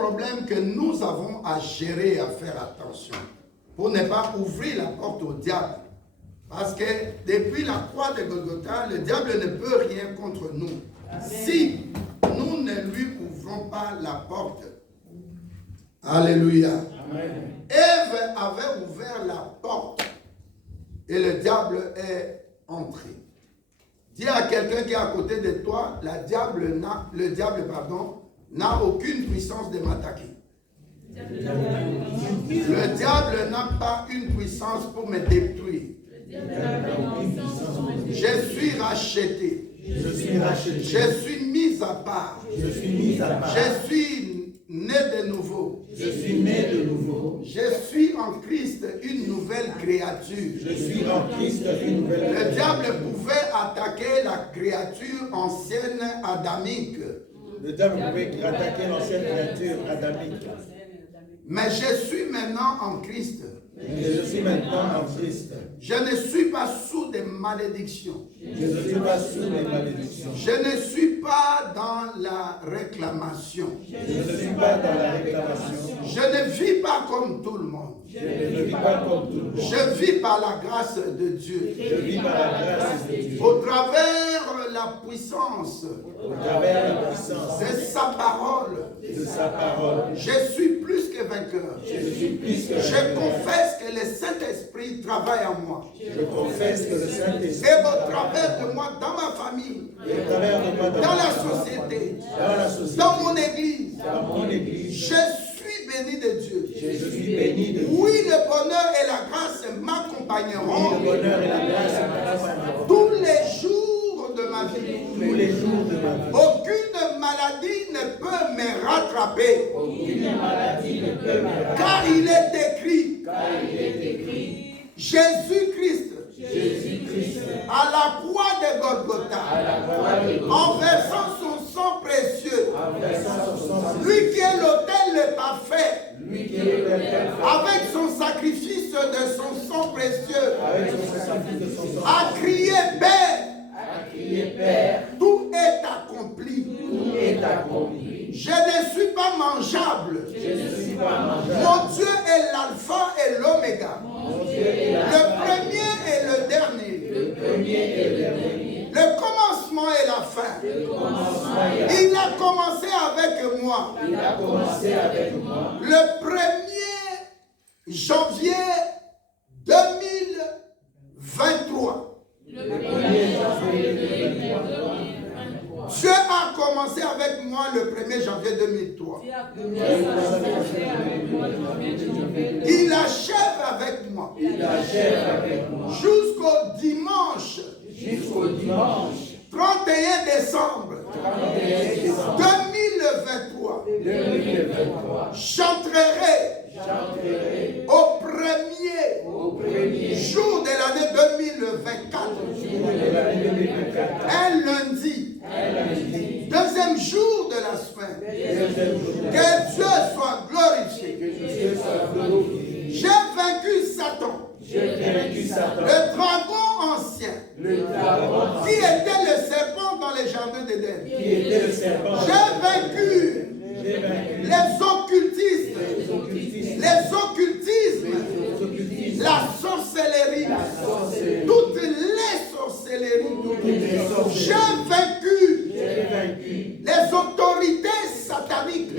problème que nous avons à gérer et à faire attention pour ne pas ouvrir la porte au diable. Parce que depuis la croix de Golgotha, le diable ne peut rien contre nous. Si nous ne lui ouvrons pas la porte. Alléluia. Amen. Ève avait ouvert la porte et le diable est entré. Dis à quelqu'un qui est à côté de toi, le diable n'a aucune puissance de m'attaquer. Le diable n'a pas une puissance pour me détruire. Je suis racheté. Je suis mis à part. Je suis né de nouveau. Je suis en Christ une nouvelle créature. Le diable pouvait attaquer la créature ancienne adamique. Le diable pouvait attaquer l'ancienne créature adamique. Mais je suis maintenant en Christ. Je suis maintenant en Christ. Je ne suis pas sous des malédictions. Je ne suis pas sous des malédictions. Je ne suis pas dans la réclamation. Je ne suis pas dans la réclamation. Je ne vis pas comme tout le monde. Je ne vis pas comme tout le monde. Je vis par la grâce de Dieu. Je vis par la grâce de Dieu. Au travers la puissance. Au travers la puissance. C'est sa parole. De sa parole. Je suis plus que vainqueur. Je suis plus que vainqueur. Je confesse que le Saint-Esprit travaille en moi. Je confesse que le Saint-Esprit. Et au travers de moi, dans ma famille, dans la société, dans mon église, je suis béni de Dieu. Je suis béni de Dieu. Oui, le bonheur et la grâce m'accompagneront. Oui, le bonheur et la grâce m'accompagneront. Tous les jours de ma vie. Tous les jours de ma vie. Aucune maladie ne peut me rattraper. Aucune maladie ne peut me rattraper. Car il est écrit. Jésus-Christ. À la croix de Golgotha, en versant son sang précieux, lui qui est l'autel le parfait, avec son sacrifice de son sang précieux, a crié Père, tout est accompli. Je ne suis pas mangeable. Mon Dieu est l'alpha et l'oméga. Le premier et le dernier. Le commencement et la fin. Il a commencé avec moi. Le 1er janvier 2023. Dieu a commencé avec moi le 1er janvier 2003. Il achève avec moi. Jusqu'au dimanche 31 décembre 2023. J'entrerai au premier jour de l'année 2024. Un lundi. Deuxième jour de la semaine. Que Dieu soit glorifié. J'ai vaincu Satan. Le dragon ancien. Qui était le serpent dans les jardins d'Éden. J'ai vaincu les occultistes. Les occultismes. La sorcellerie. Toutes les sorcelleries. J'ai vaincu les autorités sataniques.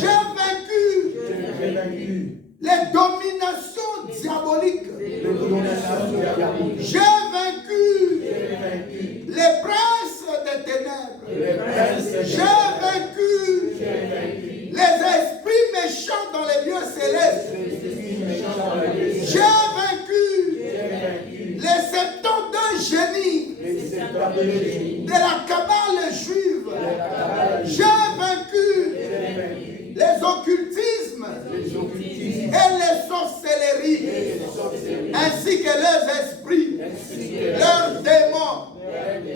J'ai vaincu les dominations diaboliques. J'ai vaincu les princes des ténèbres. J'ai vaincu les esprits méchants dans les lieux célestes. J'ai vaincu les 72 génies de la cabale juive. J'ai vaincu les occultismes et les sorcelleries, ainsi que leurs esprits, leurs démons,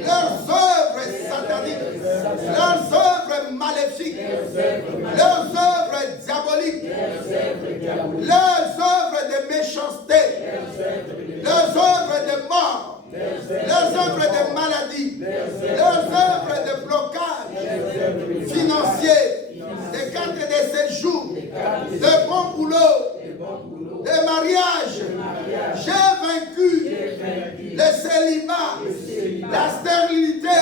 leurs œuvres sataniques, leurs œuvres maléfiques, leurs œuvres diaboliques, leurs œuvres de méchanceté, leurs œuvres de mort, leurs œuvres de maladie, leurs œuvres de blocage financier, de des mariages. J'ai vaincu le célibat, la stérilité.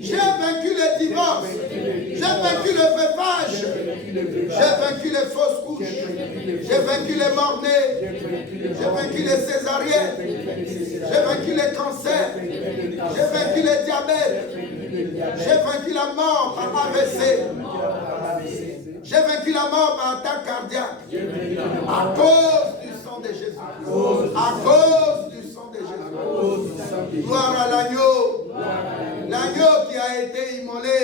J'ai vaincu le divorce. J'ai vaincu le veuvage. J'ai vaincu les fausses couches. J'ai vaincu les morts-nés. J'ai vaincu les césariennes. J'ai vaincu les cancers. J'ai vaincu le diabète. J'ai vaincu la mort par AVC. J'ai vaincu la mort par attaque cardiaque. À cause du sang de Jésus. À cause du sang de Jésus. Gloire à l'agneau. L'agneau qui a été immolé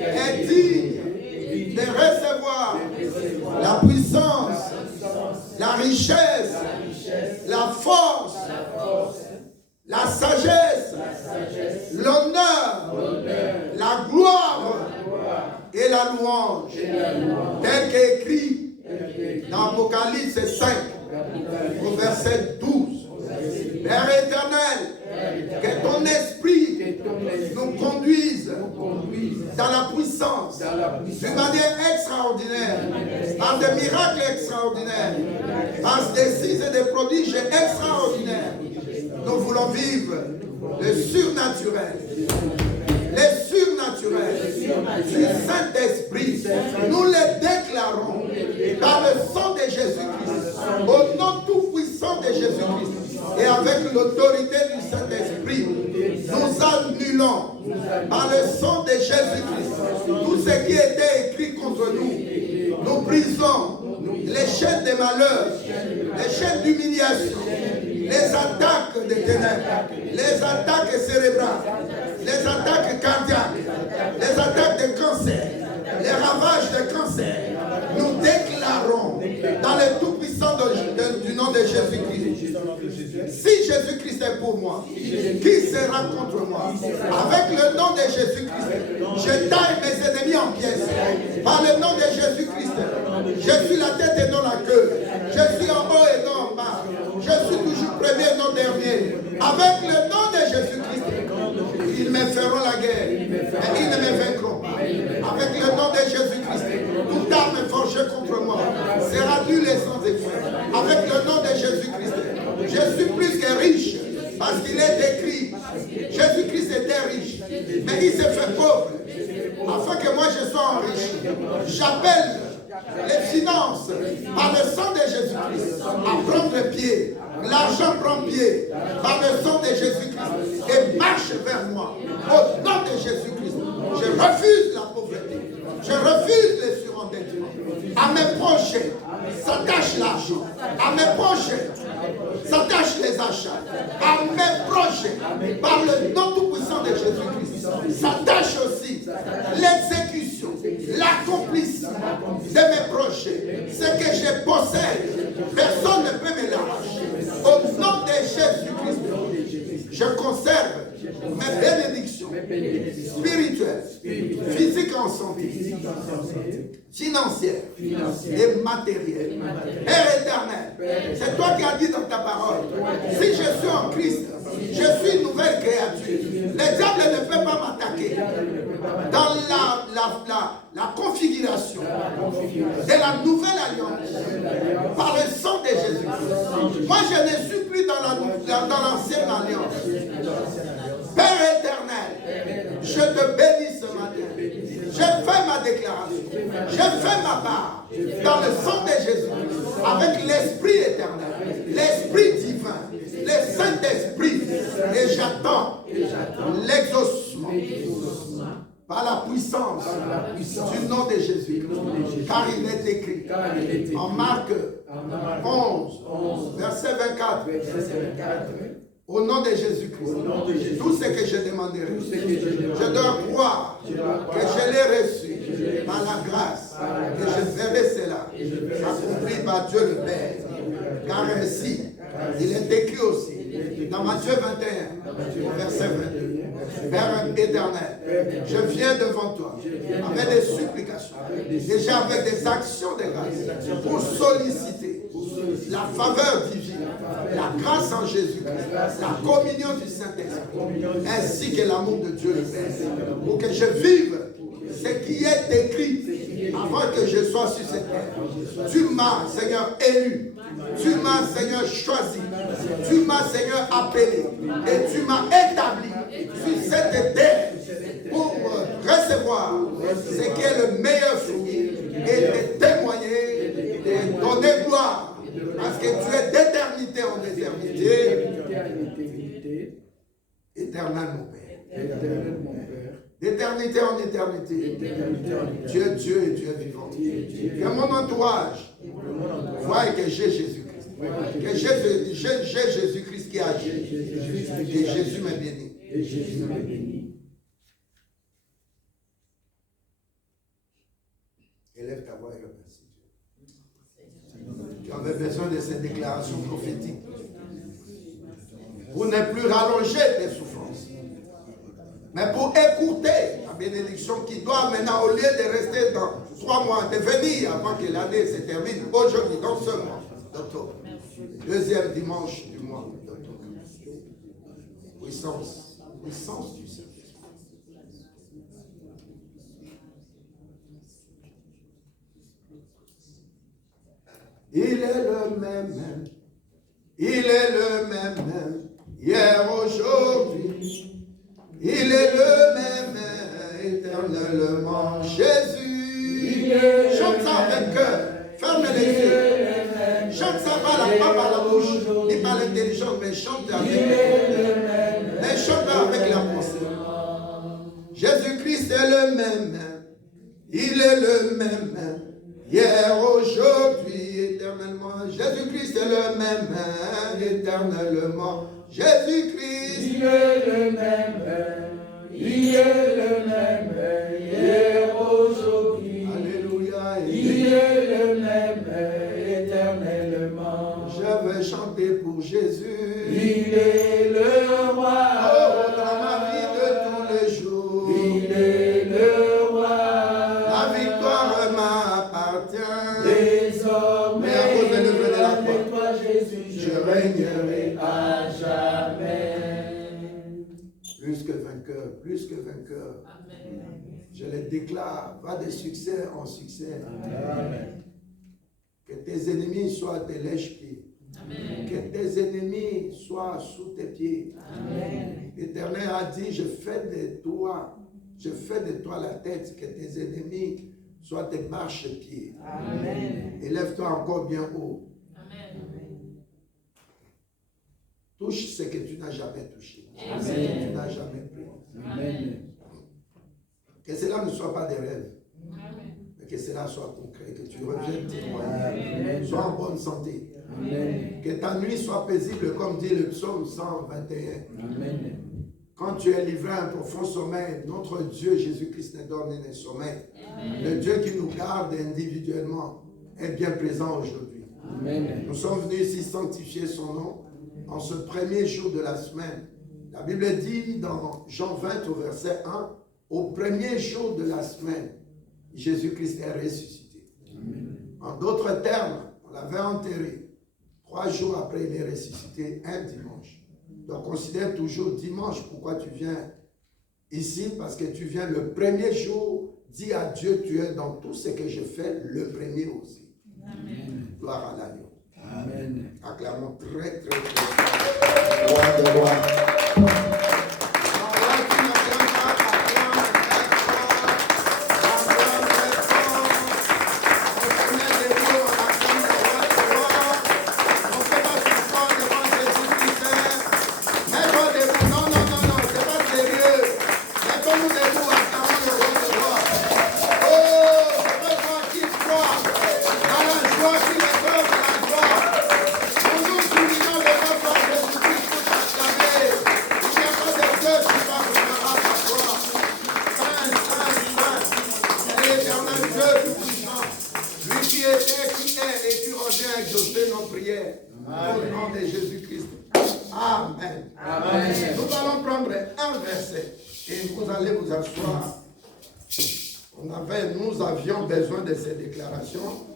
est digne de recevoir la puissance, la richesse, la force, la sagesse, l'honneur, la gloire et la louange, tel qu'écrit dans Apocalypse 5, au verset 12. Père éternel, que ton esprit nous conduise dans la puissance, d'une manière extraordinaire, par des miracles extraordinaires, par des signes et des prodiges extraordinaires. Nous voulons vivre le surnaturel. Les surnaturels du Saint-Esprit, nous les déclarons par le sang de Jésus-Christ, au nom tout-puissant de Jésus-Christ, et avec l'autorité du Saint-Esprit, nous annulons par le sang de Jésus-Christ tout ce qui était écrit contre nous. Nous brisons les chaînes des malheurs, les chaînes d'humiliation, les attaques des ténèbres, les attaques cérébrales, les attaques cardiaques, les attaques de cancer, les ravages de cancer. Nous déclarons dans le tout-puissant du nom de Jésus-Christ. Si Jésus-Christ est pour moi, qui sera contre moi? Avec le nom de Jésus-Christ, je taille mes ennemis en pièces. Par le nom de Jésus-Christ, je suis la tête et non la queue. Je suis en haut et non en bas. Je suis toujours premier et non dernier. Avec le nom de Jésus-Christ, ils me feront la guerre, mais ils ne me vaincront pas. Avec le nom de Jésus-Christ, toute arme forgée contre moi sera nulle et sans effet. Avec le nom de Jésus-Christ, je suis plus que riche, parce qu'il est écrit, Jésus-Christ était riche, mais il s'est fait pauvre, afin que moi je sois riche. J'appelle les finances par le sang de Jésus-Christ à prendre pied. L'argent prend pied par le sang de Jésus-Christ et marche vers moi. Au nom de Jésus-Christ, je refuse la pauvreté. Je refuse les surendettements. À mes projets, s'attache l'argent. À mes projets, s'attache les achats. À mes projets, par le nom tout-puissant de Jésus-Christ, s'attache aussi l'exécution, l'accomplissement de mes projets. Ce que je possède, personne ne peut me l'arracher. Au nom de Jésus-Christ, je conserve mes bénédictions spirituelles, physiques en santé, financières et matérielles. Père éternel, c'est toi qui as dit dans ta parole, si je suis en Christ, je suis une nouvelle créature. Le diable ne peut pas m'attaquer. Dans la configuration de la nouvelle alliance, par le sang de Jésus-Christ. Moi, je ne suis plus dans l'ancienne alliance. Père éternel, je te bénis ce matin. Je fais ma déclaration. Je fais ma part dans le sang de Jésus, avec l'Esprit éternel, l'Esprit divin, le Saint-Esprit. Et j'attends l'exaucement par la puissance du nom de Jésus. Car il est écrit en Marc 11, verset 24. Au nom de Jésus-Christ, tout ce que je demanderai, je dois croire que je l'ai reçu par la grâce, que je ferai cela, accompli par Dieu le Père. Car ainsi, il est écrit aussi dans Matthieu 21, verset 22. Père éternel, je viens devant toi avec des supplications, déjà avec des actions de grâce, pour solliciter la faveur divine, la grâce en Jésus-Christ, la communion du Saint-Esprit, ainsi que l'amour de Dieu le Père, pour que je vive ce qui est écrit, avant que je sois sur cette terre. Tu m'as, Seigneur, élu. Tu m'as, Seigneur, choisi. Tu m'as, Seigneur, appelé. Et tu m'as établi sur cette terre pour recevoir ce qui est le meilleur fruit et de témoigner, de donner gloire. Parce que tu es d'éternité en éternité. Éternel, mon Père. D'éternité en éternité. Tu es Dieu et tu es vivant. Que mon entourage voie que j'ai Jésus-Christ. Que j'ai Jésus-Christ qui agit. Et Jésus m'a béni. Élève ta voix et remercie Dieu. Tu avais besoin de cette déclaration prophétique. Pour ne plus rallonger tes souffrances. Mais pour écouter la bénédiction qui doit maintenant, au lieu de rester dans 3 mois, de venir avant que l'année se termine, aujourd'hui, dans ce mois d'octobre. Deuxième dimanche du mois d'octobre. Puissance du Saint-Esprit. Il est le même. Il est le même. Hier, aujourd'hui. Il est le même éternellement. Jésus. Chante ça avec cœur. Ferme les yeux. Chante ça pas par la bouche, ni par l'intelligence, mais chante avec mais chante avec la pensée. Jésus-Christ est le même. Il est le même. Hier, aujourd'hui, éternellement. Jésus-Christ est le même éternellement. Jésus-Christ. Il est le même. Il est le même. Hier, aujourd'hui. Alléluia. Il est le même éternellement. Je vais chanter pour Jésus. Il est le roi. Oh, dans ma vie de tous les jours. Il est le roi. La victoire m'appartient. Désormais, Mais à cause de l'œuvre de la croix, avec toi, Jésus, je régnerai à jamais. Plus que vainqueur, plus que vainqueur. Amen. Je le déclare, va de succès en succès. Amen. Que tes ennemis soient tes lèche-pieds. Que tes ennemis soient sous tes pieds. L'Éternel a dit, je fais de toi la tête, que tes ennemis soient tes marchepieds. Élève-toi encore bien haut. Amen. Touche ce que tu n'as jamais touché. Amen. Ce que tu n'as jamais pris. Amen. Que cela ne soit pas des rêves. Amen. Mais que cela soit concret. Que tu reviennes témoigner. Amen. Sois en bonne santé. Amen. Que ta nuit soit paisible, comme dit le psaume 121. Amen. Quand tu es livré à un profond sommeil, notre Dieu Jésus-Christ ne dort ni ne sommeille. Le Dieu qui nous garde individuellement est bien présent aujourd'hui. Amen. Nous sommes venus ici sanctifier son nom en ce premier jour de la semaine. La Bible dit dans Jean 20 au verset 1, au premier jour de la semaine, Jésus-Christ est ressuscité. Amen. En d'autres termes, on l'avait enterré. 3 jours après, il est ressuscité un dimanche. Donc, considère toujours dimanche pourquoi tu viens ici, parce que tu viens le premier jour, dis à Dieu, tu es dans tout ce que je fais, le premier aussi. Amen. Gloire à l'agneau. Amen. Acclamons très, très, très fort. Gloire de gloire. Nous avions besoin de ces déclarations.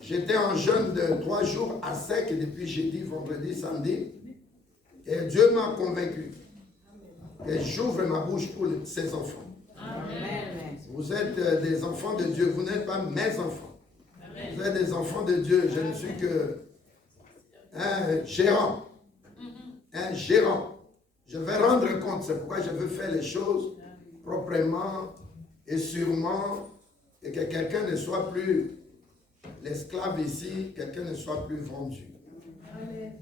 J'étais en jeûne de 3 jours à sec depuis jeudi, vendredi, samedi. Et Dieu m'a convaincu que j'ouvre ma bouche pour ses enfants. Amen. Vous êtes des enfants de Dieu, vous n'êtes pas mes enfants. Amen. Vous êtes des enfants de Dieu, je ne suis que un gérant. Un gérant. Je vais rendre compte, c'est pourquoi je veux faire les choses proprement et sûrement, et que quelqu'un ne soit plus l'esclave ici, quelqu'un ne soit plus vendu. Amen.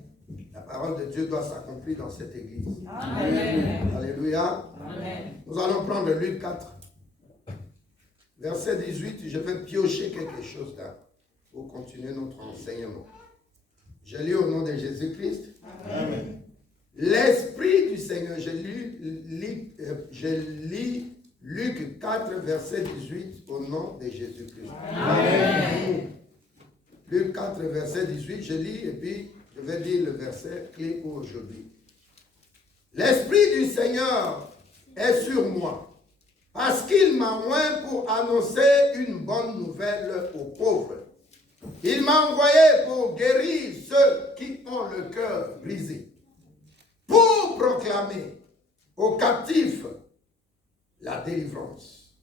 La parole de Dieu doit s'accomplir dans cette église. Amen. Alléluia. Amen. Nous allons prendre Luc 4. Verset 18, je vais piocher quelque chose là pour continuer notre enseignement. Je lis au nom de Jésus-Christ. Amen. L'Esprit du Seigneur, je lis Luc 4, verset 18 au nom de Jésus-Christ. Amen. Luc 4, verset 18, je lis et puis je vais dire le verset clé pour aujourd'hui. L'Esprit du Seigneur est sur moi, parce qu'il m'a oint pour annoncer une bonne nouvelle aux pauvres. Il m'a envoyé pour guérir ceux qui ont le cœur brisé, pour proclamer aux captifs la délivrance.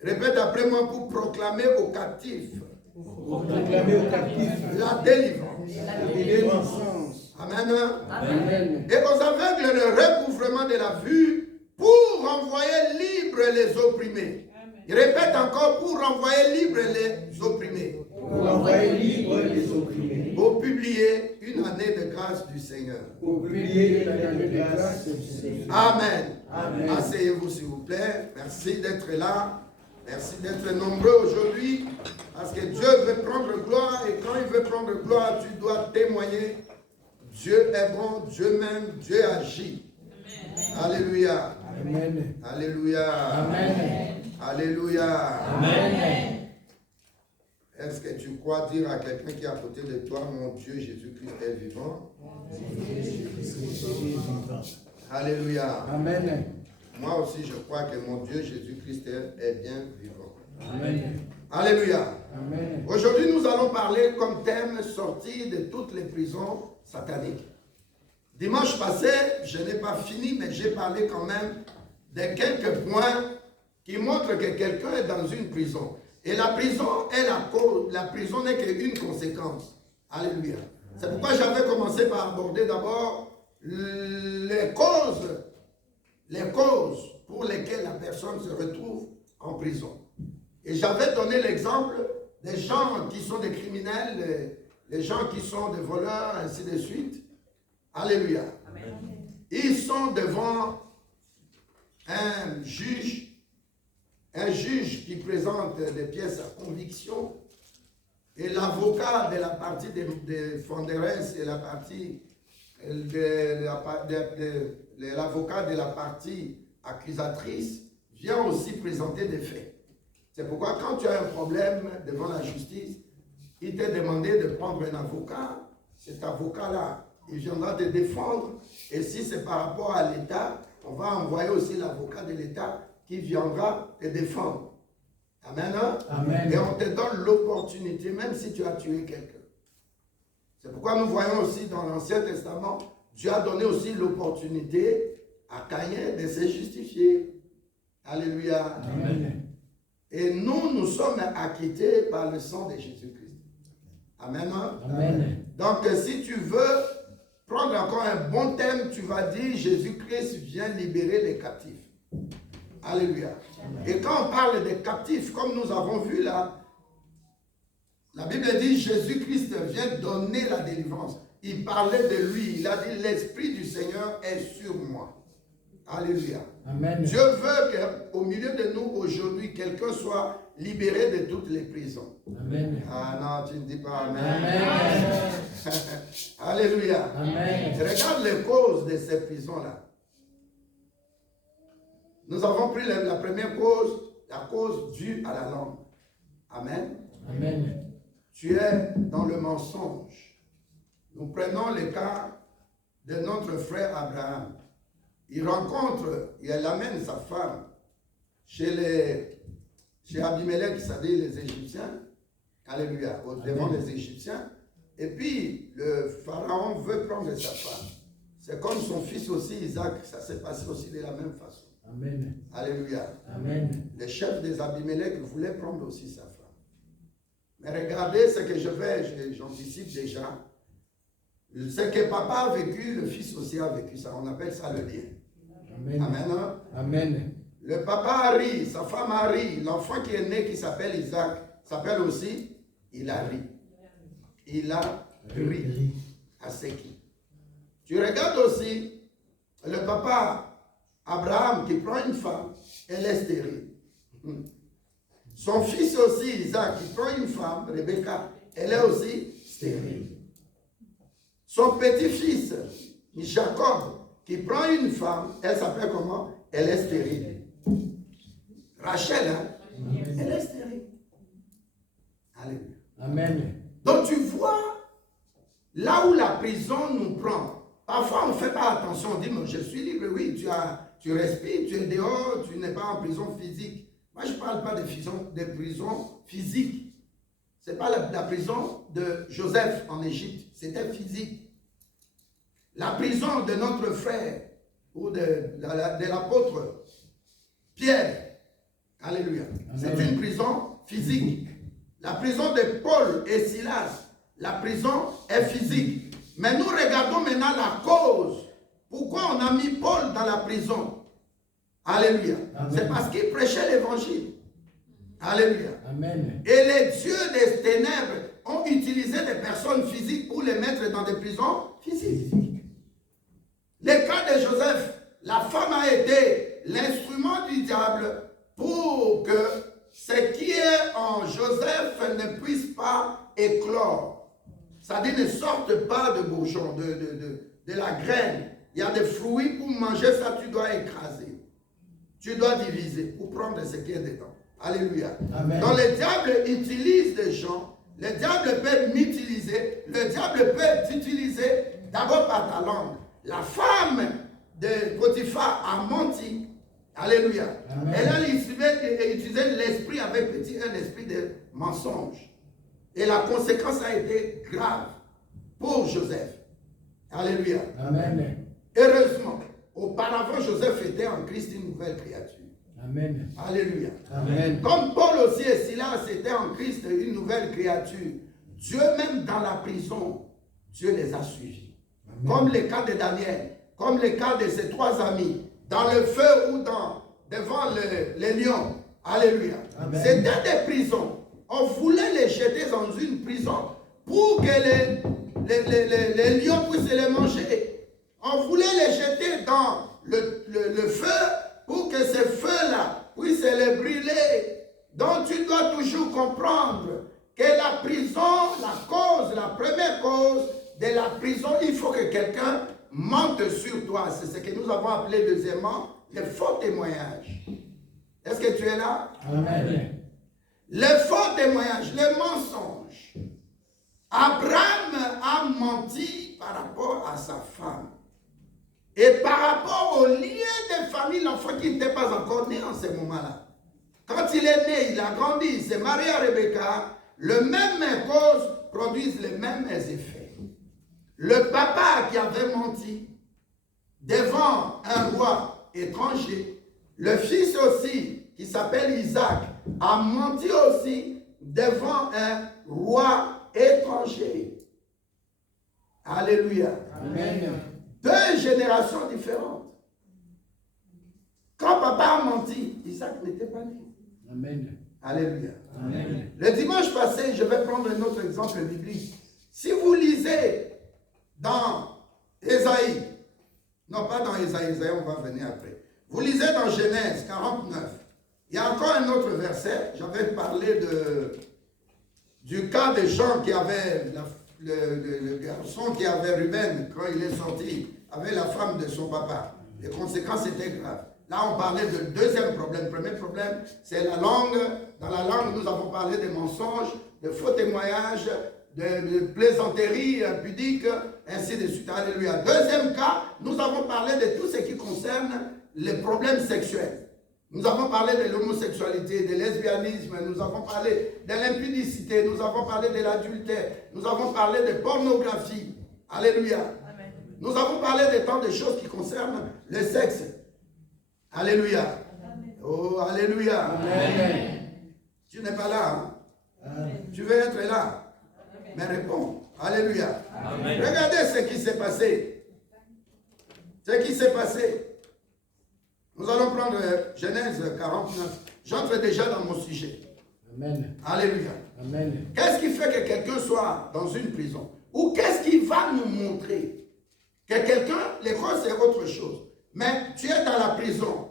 Répète après moi, pour proclamer aux captifs. Pour proclamer aux captifs la délivrance. La délivrance. Amen. Amen. Et aux aveugles le recouvrement de la vue, pour renvoyer libres les opprimés. Il répète encore, pour renvoyer libres les opprimés. Pour renvoyer libres les opprimés. Pour publier une année de grâce du Seigneur. Pour publier une année de grâce du Seigneur. Amen. Amen. Asseyez-vous s'il vous plaît. Merci d'être là. Merci d'être nombreux aujourd'hui. Parce que Dieu veut prendre gloire. Et quand il veut prendre gloire, tu dois témoigner. Dieu est bon, Dieu m'aime, Dieu agit. Amen. Alléluia. Amen. Alléluia. Amen. Alléluia. Amen. Est-ce que tu crois dire à quelqu'un qui est à côté de toi, mon Dieu Jésus-Christ est vivant? Alléluia. Amen. Moi aussi, je crois que mon Dieu Jésus-Christ est bien vivant. Amen. Alléluia. Amen. Aujourd'hui, nous allons parler comme thème sortir de toutes les prisons sataniques. Dimanche passé, je n'ai pas fini, mais j'ai parlé quand même de quelques points qui montrent que quelqu'un est dans une prison. Et la prison est la cause. La prison n'est qu'une conséquence. Alléluia. C'est pourquoi j'avais commencé par aborder d'abord les causes pour lesquelles la personne se retrouve en prison. Et j'avais donné l'exemple des gens qui sont des criminels, les gens qui sont des voleurs, ainsi de suite. Alléluia. Amen. Ils sont devant un juge qui présente des pièces à conviction, et l'avocat de la partie des Fonderes et la partie l'avocat de la partie accusatrice vient aussi présenter des faits. C'est pourquoi quand tu as un problème devant la justice, il t'est demandé de prendre un avocat. Cet avocat-là, il viendra te défendre. Et si c'est par rapport à l'État, on va envoyer aussi l'avocat de l'État qui viendra te défendre. Amen. Hein? Amen. Et on te donne l'opportunité, même si tu as tué quelqu'un. C'est pourquoi nous voyons aussi dans l'Ancien Testament, Dieu a donné aussi l'opportunité à Caïn de se justifier. Alléluia. Amen. Et nous sommes acquittés par le sang de Jésus-Christ. Amen. Amen. Donc, si tu veux prendre encore un bon thème, tu vas dire Jésus-Christ vient libérer les captifs. Alléluia. Amen. Et quand on parle des captifs, comme nous avons vu là, la Bible dit Jésus-Christ vient donner la délivrance. Il parlait de lui. Il a dit l'Esprit du Seigneur est sur moi. Alléluia. Amen. Dieu veut qu'au milieu de nous aujourd'hui, quelqu'un soit libéré de toutes les prisons. Amen. Ah non, tu ne dis pas Amen. Amen. Alléluia. Amen. Regarde les causes de ces prisons-là. Nous avons pris la première cause, la cause due à la langue. Amen. Amen. Tu es dans le mensonge. Nous prenons le cas de notre frère Abraham. Il amène sa femme chez Abimelech, c'est-à-dire les Égyptiens. Alléluia, devant les Égyptiens. Et puis, le pharaon veut prendre sa femme. C'est comme son fils aussi, Isaac, ça s'est passé aussi de la même façon. Amen. Alléluia. Amen. Le chef des Abimelech voulait prendre aussi sa femme. Mais regardez ce que j'anticipe déjà. Ce que papa a vécu, le fils aussi a vécu ça. On appelle ça le lien. Amen. Amen. Hein? Amen. Le papa a ri, sa femme a ri. L'enfant qui est né, qui s'appelle Isaac, s'appelle aussi, il a ri. Il a ri. À ce qui. Tu regardes aussi le papa Abraham qui prend une femme, elle est stérile. Son fils aussi, Isaac, qui prend une femme, Rebecca, elle est aussi stérile. Son petit-fils, Jacob, qui prend une femme, elle s'appelle comment? Elle est stérile. Rachel, hein? Elle est stérile. Alléluia. Amen. Donc tu vois, là où la prison nous prend, parfois on ne fait pas attention, on dit, mais je suis libre, oui, tu respires, tu es dehors, tu n'es pas en prison physique. Moi, je ne parle pas de prison physique. Ce n'est pas la prison de Joseph en Égypte, c'était physique. La prison de notre frère, ou de l'apôtre Pierre, alléluia, c'est une prison physique. La prison de Paul et Silas, la prison est physique. Mais nous regardons maintenant la cause. Pourquoi on a mis Paul dans la prison? Alléluia. C'est parce qu'il prêchait l'évangile. Alléluia. Amen. Et les dieux des ténèbres ont utilisé des personnes physiques pour les mettre dans des prisons physiques. Le cas de Joseph, la femme a été l'instrument du diable pour que ce qui est en Joseph ne puisse pas éclore. C'est-à-dire ne sorte pas de bourgeon, de la graine. Il y a des fruits, pour manger ça, tu dois écraser. Tu dois diviser pour prendre ce qui est dedans. Alléluia. Amen. Donc le diable utilise des gens. Le diable peut m'utiliser. Le diable peut t'utiliser d'abord par ta langue. La femme de Potiphar a menti. Alléluia. Amen. Elle a utilisé l'esprit avec un esprit de mensonge. Et la conséquence a été grave pour Joseph. Alléluia. Amen. Heureusement, auparavant, Joseph était en Christ une nouvelle créature. Amen. Alléluia. Amen. Comme Paul aussi et Silas étaient en Christ une nouvelle créature, Dieu même dans la prison, Dieu les a suivis. Amen. Comme le cas de Daniel, comme le cas de ses trois amis, dans le feu ou devant les lions. Alléluia. C'était des prisons. On voulait les jeter dans une prison pour que les lions puissent les manger. On voulait les jeter dans le feu pour que ce feu-là puisse les brûler. Donc tu dois toujours comprendre que la prison, la première cause de la prison, il faut que quelqu'un mente sur toi. C'est ce que nous avons appelé deuxièmement le faux témoignage. Est-ce que tu es là? Amen. Le faux témoignage, le mensonge. Abraham a menti par rapport à sa femme. Et par rapport au lien de famille, l'enfant qui n'était pas encore né en ce moment-là. Quand il est né, il a grandi, il s'est marié à Rebecca, le même cause produisent les mêmes effets. Le papa qui avait menti devant un roi étranger, le fils aussi, qui s'appelle Isaac, a menti aussi devant un roi étranger. Alléluia. Amen. Deux générations différentes. Quand papa a menti, Isaac n'était pas né. Amen. Alléluia. Amen. Le dimanche passé, je vais prendre un autre exemple biblique. Si vous lisez dans Ésaïe, non pas dans Ésaïe, on va venir après. Vous lisez dans Genèse 49, il y a encore un autre verset. J'avais parlé du cas de Jean qui avait, le garçon qui avait Ruben, quand il est sorti, avec la femme de son papa. Les conséquences étaient graves. Là, on parlait de deuxième problème. Le premier problème, c'est la langue. Dans la langue, nous avons parlé des mensonges, de faux témoignages, de plaisanteries pudiques, ainsi de suite. Alléluia. Deuxième cas, nous avons parlé de tout ce qui concerne les problèmes sexuels. Nous avons parlé de l'homosexualité, de lesbianisme, nous avons parlé de l'impudicité, nous avons parlé de l'adultère, nous avons parlé de pornographie. Alléluia. Amen. Nous avons parlé de tant de choses qui concernent le sexe. Alléluia. Oh, alléluia. Amen. Tu n'es pas là. Hein? Tu veux être là. Mais réponds. Alléluia. Amen. Regardez ce qui s'est passé. Ce qui s'est passé. Nous allons prendre Genèse 49. J'entre déjà dans mon sujet. Amen. Alléluia. Amen. Qu'est-ce qui fait que quelqu'un soit dans une prison? Ou qu'est-ce qui va nous montrer que quelqu'un, l'école c'est autre chose. Mais tu es dans la prison.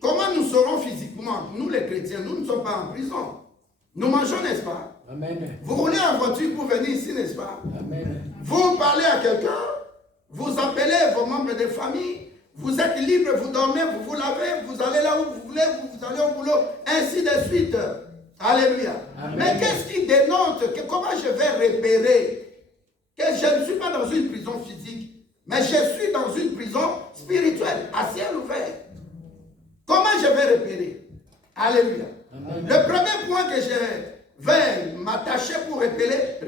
Comment nous serons physiquement? Nous les chrétiens, nous ne sommes pas en prison. Nous mangeons, n'est-ce pas? Amen. Vous roulez en voiture pour venir ici, n'est-ce pas? Amen. Vous parlez à quelqu'un, vous appelez vos membres de famille, vous êtes libre, vous dormez, vous vous lavez, vous allez là où vous voulez, vous allez au boulot, ainsi de suite. Alléluia. Amen. Mais qu'est-ce qui dénote que comment je vais repérer que je ne suis pas dans une prison physique, mais je suis dans une prison spirituelle, à ciel ouvert? Comment je vais repérer? Alléluia. Amen. Le premier point que je vais m'attacher pour repérer,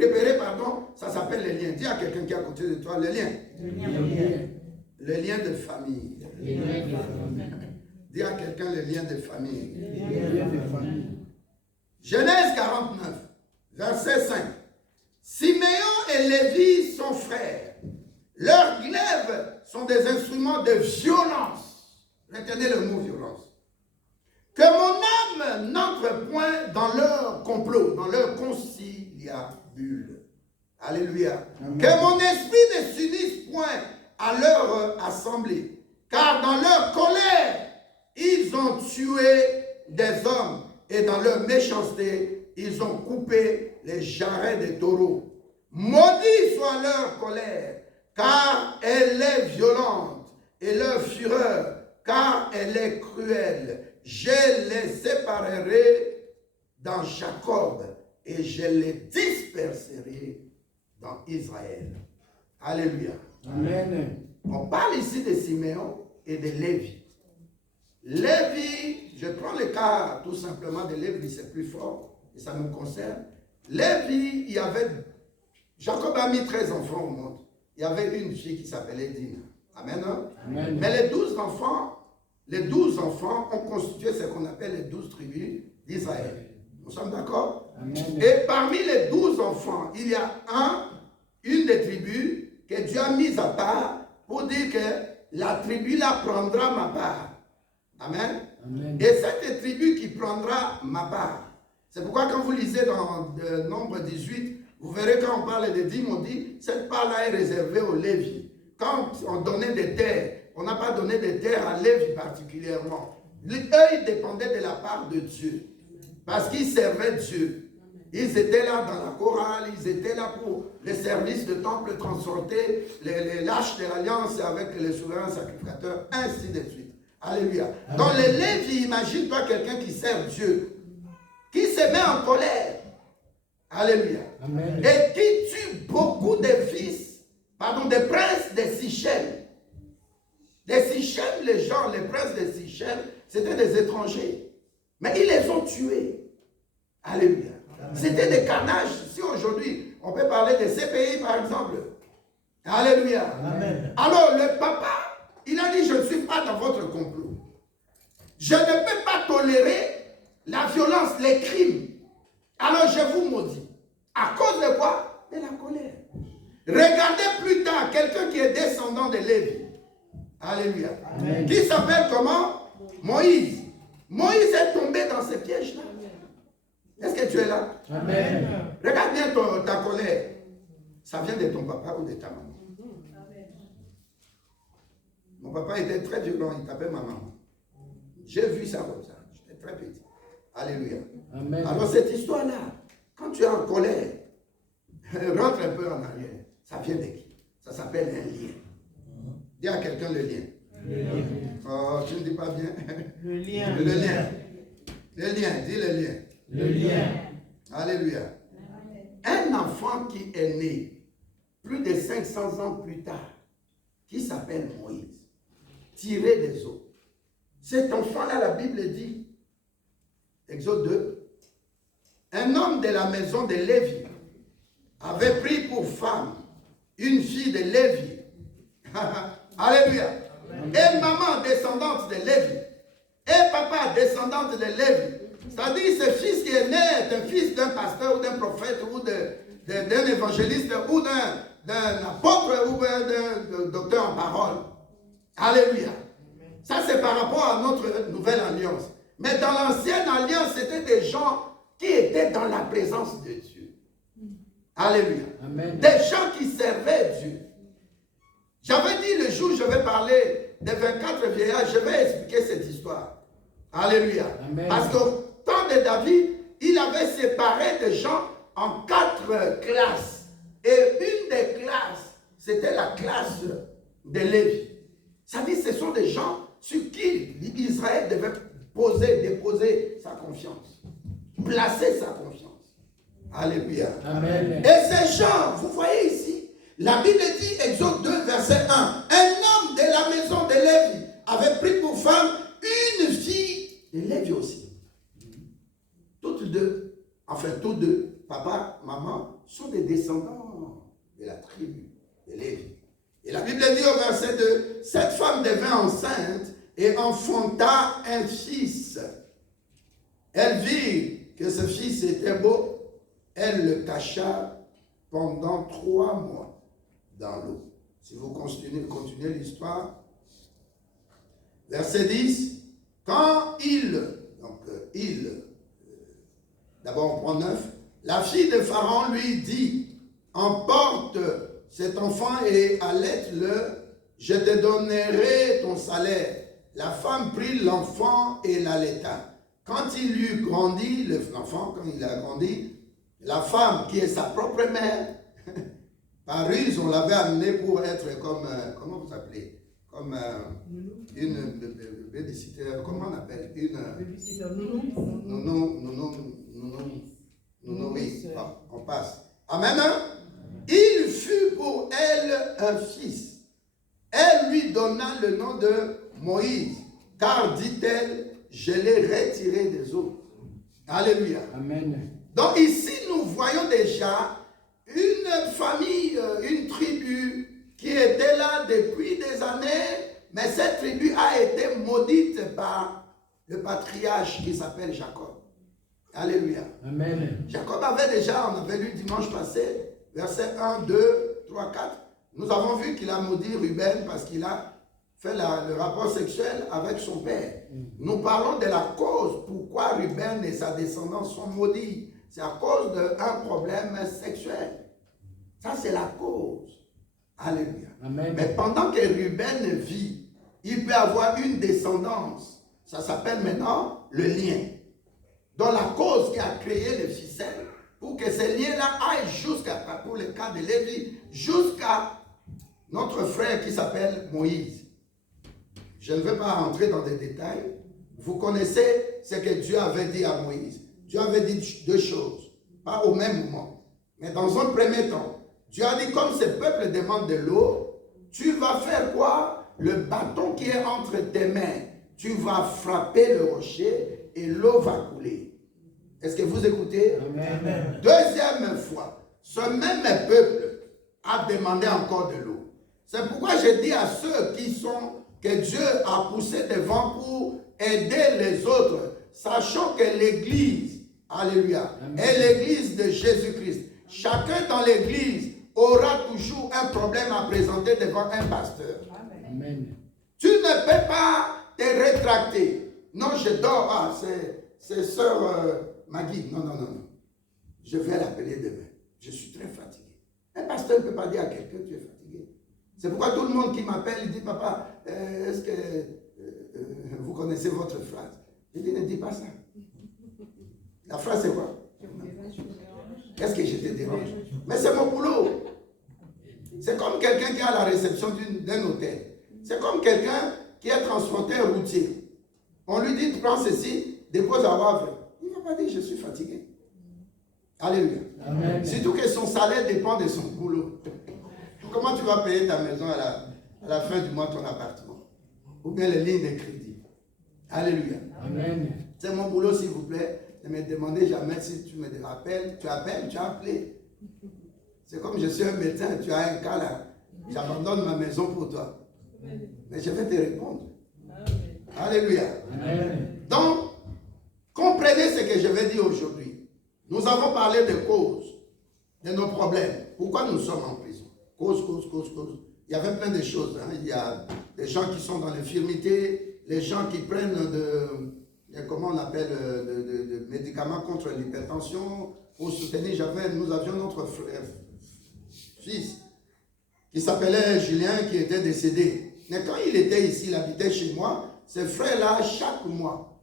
ça s'appelle les liens. Dis à quelqu'un qui est à côté de toi, les liens. Les liens de famille. Dis à quelqu'un les liens de famille. Genèse 49, verset 5. Siméon et Lévi sont frères. Leurs glaives sont des instruments de violence. Retenez le mot violence. Que mon âme n'entre point dans leur complot, dans leur conciliabule. Alléluia. Amen. Que mon esprit ne s'unisse point à leur assemblée. Car dans leur colère, ils ont tué des hommes. Et dans leur méchanceté, ils ont coupé les jarrets des taureaux. Maudit soit leur colère, car elle est violente, et leur fureur, car elle est cruelle. Je les séparerai dans Jacob, et je les disperserai dans Israël. Alléluia. Amen. On parle ici de Siméon et de Lévi. Lévi, je prends le cas tout simplement de Lévi, c'est plus fort, et ça nous concerne. Lévi, Jacob a mis 13 enfants au monde. Il y avait une fille qui s'appelait Dina. Amen. Amen. Mais les 12 enfants ont constitué ce qu'on appelle les 12 tribus d'Israël. Nous sommes d'accord? Amen. Et parmi les 12 enfants, il y a une des tribus que Dieu a mise à part pour dire que la tribu là prendra ma part. Amen. Amen. Et cette tribu qui prendra ma part. C'est pourquoi quand vous lisez dans Nombre 18, vous verrez quand on parle de dîmes, on dit cette part-là est réservée aux Lévis. Quand on donnait des terres, on n'a pas donné des terres à Lévi particulièrement. Eux, ils dépendaient de la part de Dieu. Parce qu'ils servaient Dieu. Ils étaient là dans la chorale, ils étaient là pour les services de temple transporter, les lâches de l'alliance avec les souverains sacrificateurs, ainsi de suite. Alléluia. Amen. Dans les Lévis, imagine-toi quelqu'un qui sert Dieu, qui se met en colère. Alléluia. Amen. Et qui tue beaucoup de fils, des princes de Sichem. Les Sichem, les princes de Sichem, c'était des étrangers. Mais ils les ont tués. Alléluia. C'était des carnages. Si aujourd'hui, on peut parler de ces pays, par exemple. Alléluia. Amen. Alors, le papa, il a dit, je ne suis pas dans votre complot. Je ne peux pas tolérer la violence, les crimes. Alors, je vous maudis. À cause de quoi? De la colère. Regardez plus tard quelqu'un qui est descendant de Lévi. Alléluia. Amen. Qui s'appelle comment? Moïse. Moïse est tombé dans ce piège-là. Est-ce que tu es là? Amen. Regarde bien ta colère. Ça vient de ton papa ou de ta maman. Mon papa était très violent, il tapait ma maman. J'ai vu ça comme ça. J'étais très petit. Alléluia. Amen. Alors cette histoire-là, quand tu es en colère, rentre un peu en arrière. Ça vient de qui? Ça s'appelle un lien. Dis à quelqu'un le lien. Oh, tu ne dis pas bien. Le lien. Le lien. Le lien, dis le lien. Le lien. Alléluia. Un enfant qui est né plus de 500 ans plus tard, qui s'appelle Moïse, tiré des eaux. Cet enfant-là, la Bible dit, Exode 2, un homme de la maison de Lévi avait pris pour femme une fille de Lévi. Alléluia. Et maman, descendante de Lévi, Et papa, descendante de Lévi. C'est-à-dire, ce fils qui est né est un fils d'un pasteur ou d'un prophète ou d'un évangéliste ou d'un apôtre ou d'un docteur en parole. Alléluia. Ça, c'est par rapport à notre nouvelle alliance. Mais dans l'ancienne alliance, c'était des gens qui étaient dans la présence de Dieu. Alléluia. Amen. Des gens qui servaient Dieu. J'avais dit le jour où je vais parler des 24 vieillards, je vais expliquer cette histoire. Alléluia. Amen. Parce qu'au temps de David, il avait séparé des gens en 4 classes. Et une des classes, c'était la classe de Lévi. Ça dit, ce sont des gens sur qui Israël devait déposer sa confiance. Placer sa confiance. Alléluia. Amen. Et ces gens, vous voyez ici, la Bible dit, Exode 2, verset 1, un homme de la maison de Lévi avait pris pour femme une fille de Lévi aussi. Toutes deux, enfin tous deux, papa, maman, sont des descendants de la tribu de Lévi. Et la Bible dit au verset 2, cette femme devint enceinte et enfanta un fils. Elle vit que ce fils était beau. Elle le cacha pendant 3 mois dans l'eau. Si vous continuez l'histoire, verset 10, quand d'abord on prend 9, la fille de Pharaon lui dit, emporte cet enfant et allaite-le, je te donnerai ton salaire. La femme prit l'enfant et l'allaita. Quand il eut grandi, l'enfant, quand il a grandi, la femme qui est sa propre mère, par ruse, on l'avait amenée pour être comme, comment vous appelez? Comme une babysitter, comment on appelle? Oui, on passe. Amen. Il fut pour elle un fils. Elle lui donna le nom de Moïse, car, dit-elle, je l'ai retiré des eaux. Alléluia. Amen. Donc ici, nous voyons déjà une famille, une tribu qui était là depuis des années, mais cette tribu a été maudite par le patriarche qui s'appelle Jacob. Alléluia. Amen. Jacob avait déjà, on avait lu dimanche passé, verset 1, 2, 3, 4. Nous avons vu qu'il a maudit Ruben parce qu'il a fait le rapport sexuel avec son père. Nous parlons de la cause pourquoi Ruben et sa descendance sont maudits. C'est à cause d'un problème sexuel. Ça, c'est la cause. Alléluia. Amen. Mais pendant que Ruben vit, il peut avoir une descendance. Ça s'appelle maintenant le lien. Dans la cause qui a créé les ficelles, pour que ces liens-là aillent jusqu'à, pour le cas de Lévi, jusqu'à notre frère qui s'appelle Moïse. Je ne vais pas rentrer dans des détails. Vous connaissez ce que Dieu avait dit à Moïse. Dieu avait dit 2 choses, pas au même moment. Mais dans un premier temps, Dieu a dit, comme ce peuple demande de l'eau, tu vas faire quoi? Le bâton qui est entre tes mains, tu vas frapper le rocher et l'eau va couler. Est-ce que vous écoutez? Amen. Deuxième fois, ce même peuple a demandé encore de l'eau. C'est pourquoi je dis à ceux que Dieu a poussé devant pour aider les autres, sachant que l'Église, alléluia, est l'Église de Jésus-Christ. Chacun dans l'Église aura toujours un problème à présenter devant un pasteur. Amen. Tu ne peux pas te rétracter. Non, je dors. Ah, c'est sœur Maggie. Non. Je vais l'appeler demain. Je suis très fatigué. Un pasteur ne peut pas dire à quelqu'un, tu es fatigué. C'est pourquoi tout le monde qui m'appelle, il dit, papa, est-ce que vous connaissez votre phrase? Je dis, ne dis pas ça. La phrase, c'est quoi? Qu'est-ce que je te dérange? Mais c'est mon boulot. C'est comme quelqu'un qui est à la réception d'un hôtel. C'est comme quelqu'un qui est transporteur routier. On lui dit, prends ceci, dépose à Wavre. Il ne va pas dire, je suis fatigué. Alléluia. Amen. Surtout que son salaire dépend de son boulot. Comment tu vas payer ta maison à la fin du mois, ton appartement? Ou bien les lignes de crédit. Alléluia. Amen. C'est mon boulot, s'il vous plaît. Ne me demandez jamais si tu me rappelles. Tu appelles, tu as appelé. C'est comme je suis un médecin, tu as un cas là. J'abandonne ma maison pour toi. Mais je vais te répondre. Alléluia. Amen. Donc, comprenez ce que je vais dire aujourd'hui. Nous avons parlé des causes de nos problèmes. Pourquoi nous sommes en prison? Cause. Il y avait plein de choses. Hein. Il y a des gens qui sont dans l'infirmité, les gens qui prennent comment on appelle, de médicaments contre l'hypertension pour soutenir. Nous avions notre frère, fils, qui s'appelait Julien, qui était décédé. Mais quand il était ici, il habitait chez moi, ce frère-là, chaque mois,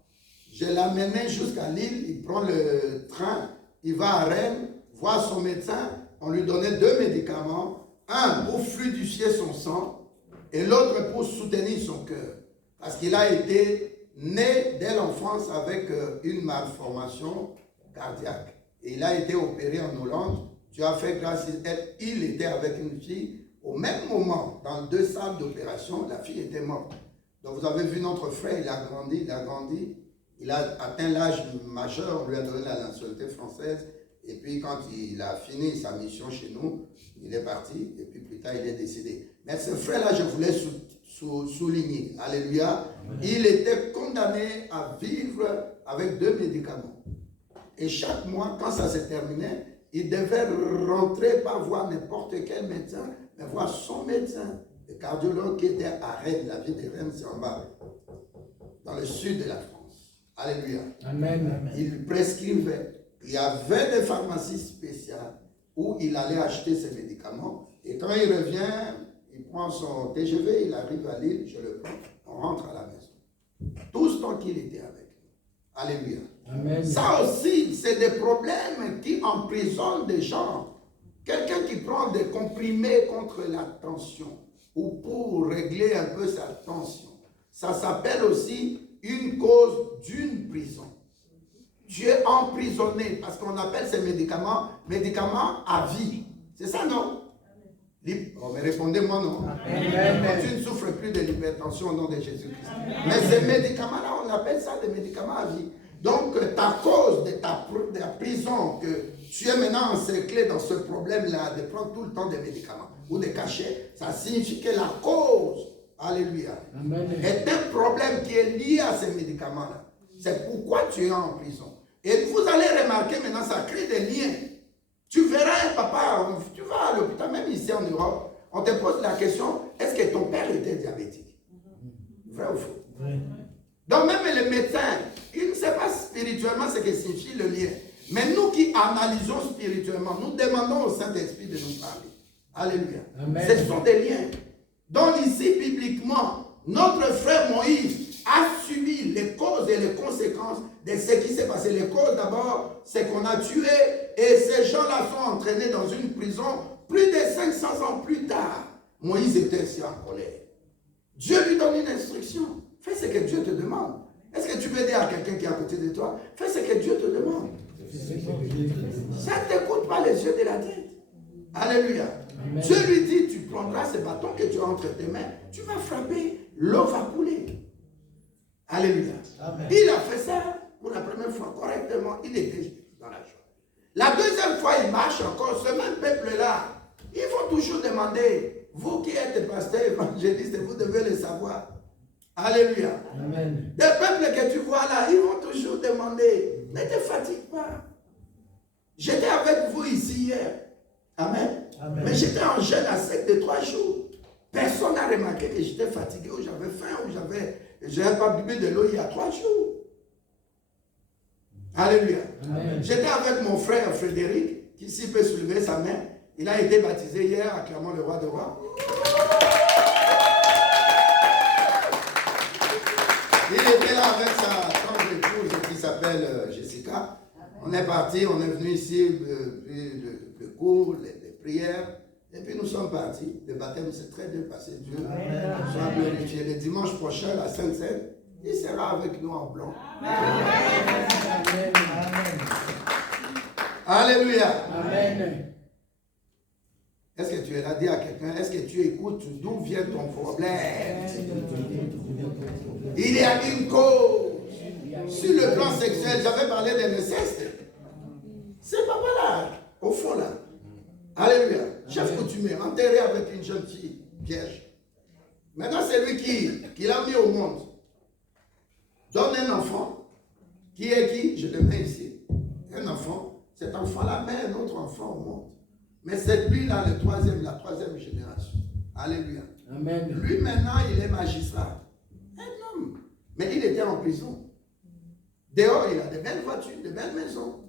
je l'amenais jusqu'à Lille, il prend le train, il va à Rennes, voir son médecin, on lui donnait 2 médicaments, un pour fluidifier son sang et l'autre pour soutenir son cœur. Parce qu'il a été né dès l'enfance avec une malformation cardiaque. Et il a été opéré en Hollande. Dieu a fait grâce à elle. Il était avec une fille. Au même moment, dans 2 salles d'opération, la fille était morte. Donc vous avez vu notre frère, il a grandi. Il a atteint l'âge majeur, on lui a donné la nationalité française. Et puis quand il a fini sa mission chez nous, il est parti. Et puis plus tard, il est décédé. Mais ce frère-là, je voulais souligner. Alléluia. Il était condamné à vivre avec 2 médicaments. Et chaque mois, quand ça se terminait, il devait rentrer, pas voir n'importe quel médecin, mais voir son médecin, le cardiologue qui était à Rennes. La ville de Rennes, c'est en bas, dans le sud de la France. Alléluia. Amen. Il prescrivait. Il y avait des pharmacies spéciales où il allait acheter ses médicaments. Et quand il revient, il prend son TGV, il arrive à Lille, je le prends, on rentre à la maison. Tout ce temps qu'il était avec nous. Alléluia. Amen. Ça aussi, c'est des problèmes qui emprisonnent des gens. Quelqu'un qui prend des comprimés contre la tension ou pour régler un peu sa tension, ça s'appelle aussi une cause d'une prison. Tu es emprisonné parce qu'on appelle ces médicaments à vie. C'est ça, non? Oh, mais répondez-moi non. Amen. Tu ne souffres plus de l'hypertension au nom de Jésus-Christ. Mais ces médicaments-là, on appelle ça des médicaments à vie. Donc, ta cause de la prison, que tu es maintenant encerclé dans ce problème-là, de prendre tout le temps des médicaments ou des cachets, ça signifie que la cause, alléluia, est un problème qui est lié à ces médicaments-là. C'est pourquoi tu es en prison. Et vous allez remarquer maintenant, ça crée des liens. Tu verras un papa, tu vas à l'hôpital, même ici en Europe, on te pose la question, est-ce que ton père était diabétique? Vrai ou faux? Donc même les médecins, ils ne savent pas spirituellement ce que signifie le lien. Mais nous qui analysons spirituellement, nous demandons au Saint-Esprit de nous parler. Alléluia. Amen. Ce sont des liens. Donc ici, bibliquement, notre frère Moïse a subi les causes et les conséquences de ce qui s'est passé. Les causes d'abord, c'est qu'on a tué et ces gens-là sont entraînés dans une prison plus de 500 ans plus tard. Moïse était aussi en colère. Dieu lui donne une instruction. Fais ce que Dieu te demande. Est-ce que tu peux dire à quelqu'un qui est à côté de toi, fais ce que Dieu te demande. Ça ne t'écoute pas les yeux de la tête. Alléluia. Amen. Dieu lui dit, tu prendras ce bâton que tu as entre tes mains, tu vas frapper, l'eau va couler. Alléluia. Amen. Il a fait ça pour la première fois correctement, il était dans la joie. La deuxième fois, il marche encore, ce même peuple-là, ils vont toujours demander, vous qui êtes pasteur évangéliste, vous devez le savoir. Alléluia. Amen. Des peuples que tu vois là, ils vont toujours demander, ne te fatigue pas. J'étais avec vous ici hier. Amen. Amen. Mais j'étais en jeûne à sec de 3 jours. Personne n'a remarqué que j'étais fatigué ou j'avais faim ou je n'avais pas bu de l'eau il y a 3 jours. Alléluia. Amen. J'étais avec mon frère Frédéric, qui s'il peut soulever sa main. Il a été baptisé hier, acclamant le roi de rois. Il était là avec sa tante épouse qui s'appelle Jessica. On est parti, on est venu ici, le cours, les prières, et puis nous sommes partis. Le baptême s'est très bien passé, Dieu soit glorifié. Le dimanche prochain, la Sainte-Seine, il sera avec nous en blanc. Amen. Alléluia. Amen. Est-ce que tu es là, dis à quelqu'un, est-ce que tu écoutes d'où vient ton problème? Il y a une cause. Sur le plan sexuel, j'avais parlé d'inceste. C'est papa là, au fond là. Alléluia. Chef coutumier, enterré avec une jeune fille vierge. Maintenant, c'est lui qui l'a mis au monde. donne un enfant, qui est qui? Je le mets ici. Un enfant, cet enfant-là met un autre enfant au monde. Mais c'est lui-là, la troisième génération. Alléluia. Amen. Lui, maintenant, il est magistrat. Un homme. Mais il était en prison. Dehors, il a de belles voitures, de belles maisons.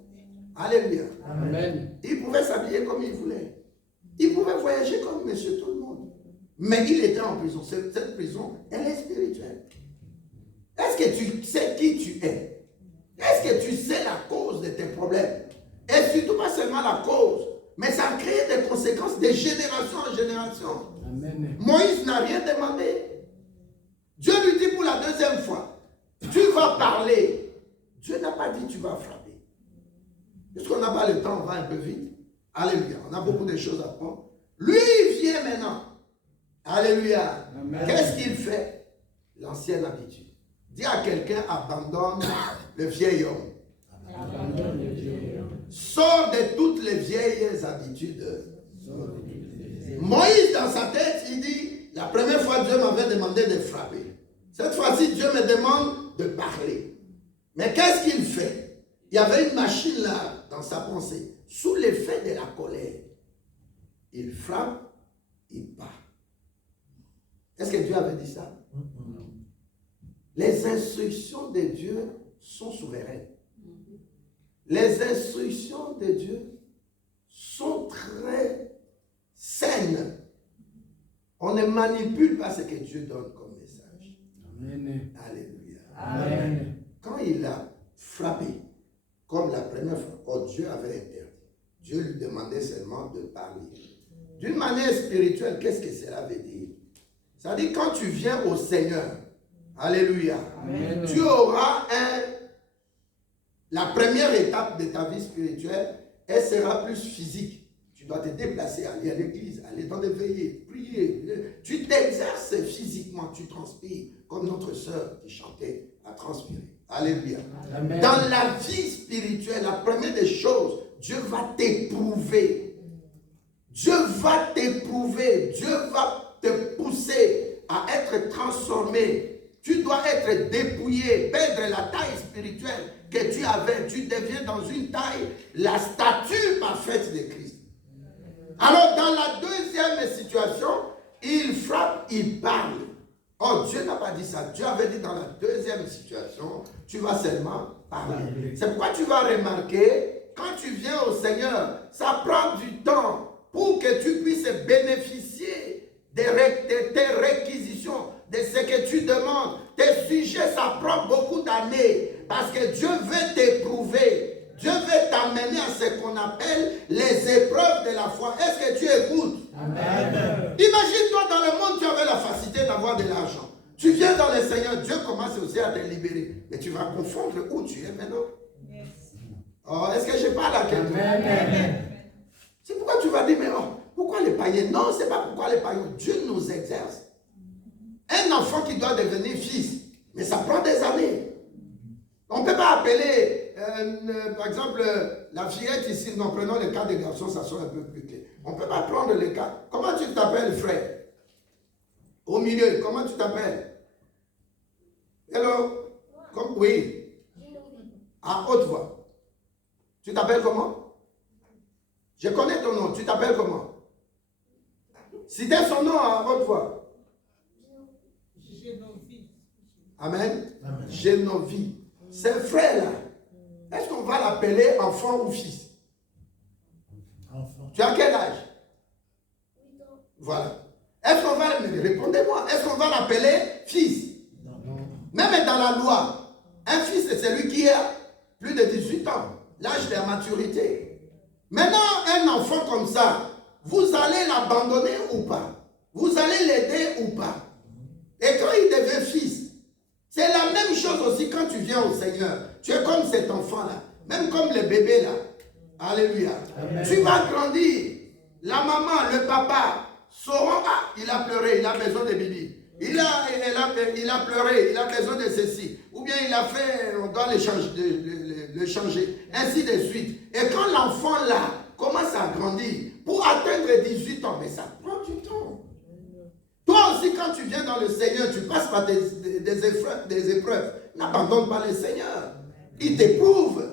Alléluia. Amen. Il pouvait s'habiller comme il voulait. Il pouvait voyager comme monsieur tout le monde. Mais il était en prison. Cette prison, elle est spirituelle. Est-ce que tu sais qui tu es? Est-ce que tu sais la cause de tes problèmes? Et surtout pas seulement la cause, mais ça a créé des conséquences de génération en génération. Amen. Moïse n'a rien demandé. Dieu lui dit pour la deuxième fois, tu vas parler. Dieu n'a pas dit tu vas frapper. Puisqu'on n'a pas le temps, on va un peu vite. Alléluia. On a beaucoup de choses à prendre. Lui, il vient maintenant. Alléluia. Qu'est-ce qu'il fait? L'ancienne habitude. Dis à quelqu'un, abandonne le vieil homme. Abandonne le vieil homme. Sors de toutes les vieilles habitudes. Moïse, dans sa tête, il dit, la première fois, Dieu m'avait demandé de frapper. Cette fois-ci, Dieu me demande de parler. Mais qu'est-ce qu'il fait? Il y avait une machine là, dans sa pensée, sous l'effet de la colère. Il frappe, il part. Est-ce que Dieu avait dit ça? Les instructions de Dieu sont souveraines. Les instructions de Dieu sont très saines. On ne manipule pas ce que Dieu donne comme message. Amen. Alléluia. Amen. Quand il a frappé, comme la première fois, oh, Dieu avait interdit. Dieu lui demandait seulement de parler. D'une manière spirituelle, qu'est-ce que cela veut dire? Ça dit quand tu viens au Seigneur, alléluia, Amen. tu auras la première étape de ta vie spirituelle, elle sera plus physique. Tu dois te déplacer, aller à l'église, aller dans des veillées, prier. Tu t'exerces physiquement, tu transpires, comme notre sœur qui chantait à transpirer. Alléluia. Amen. Dans la vie spirituelle, la première des choses, Dieu va t'éprouver. Dieu va t'éprouver. Dieu va te pousser à être transformé. Tu dois être dépouillé, perdre la taille spirituelle que tu avais. Tu deviens dans une taille, la stature parfaite de Christ. Alors, dans la deuxième situation, il frappe, il parle. Oh, Dieu n'a pas dit ça. Dieu avait dit dans la deuxième situation, tu vas seulement parler. C'est pourquoi tu vas remarquer, quand tu viens au Seigneur, ça prend du temps pour que tu puisses bénéficier de tes réquisitions, de ce que tu demandes. Tes sujets, ça prend beaucoup d'années parce que Dieu veut t'éprouver. Dieu veut t'amener à ce qu'on appelle les épreuves de la foi. Est-ce que tu écoutes? Amen. Imagine-toi dans le monde, tu avais la facilité d'avoir de l'argent. Tu viens dans le Seigneur, Dieu commence aussi à te libérer. Mais tu vas confondre où tu es maintenant. Oh, est-ce que je parle à quelqu'un? Amen. C'est pourquoi tu vas dire, mais oh, pourquoi les païens? Non, ce n'est pas pourquoi les païens. Dieu nous exerce. Un enfant qui doit devenir fils, mais ça prend des années. On ne peut pas appeler, par exemple, la fillette ici, non, prenons le cas des garçons, ça sera un peu plus clair. On ne peut pas prendre le cas. Comment tu t'appelles, frère? Au milieu, comment tu t'appelles? Hello? Oui. À haute voix. Tu t'appelles comment? Je connais ton nom. Tu t'appelles comment? Citez son nom à haute voix. Amen. Génovive. Ce frère-là, est-ce qu'on va l'appeler enfant ou fils? Enfant. Tu as quel âge? 8 ans. Voilà. Est-ce qu'on va, répondez-moi, est-ce qu'on va l'appeler fils? Non. Même dans la loi, un fils c'est celui qui a plus de 18 ans, l'âge de la maturité. Maintenant, un enfant comme ça, vous allez l'abandonner ou pas? Vous allez l'aider ou pas? Et quand il devient fils, c'est la même chose aussi quand tu viens au Seigneur. Tu es comme cet enfant-là, même comme le bébé là. Alléluia. Amen. Tu vas grandir. La maman, le papa sauront, ah, il a pleuré, il a besoin de bibi. Il a pleuré, il a besoin de ceci. Ou bien il a fait, on doit le changer. Ainsi de suite. Et quand l'enfant là commence à grandir, pour atteindre 18 ans, mais ça prend du temps. Toi aussi, quand tu viens dans le Seigneur, tu passes par des épreuves. N'abandonne pas le Seigneur. Il t'éprouve.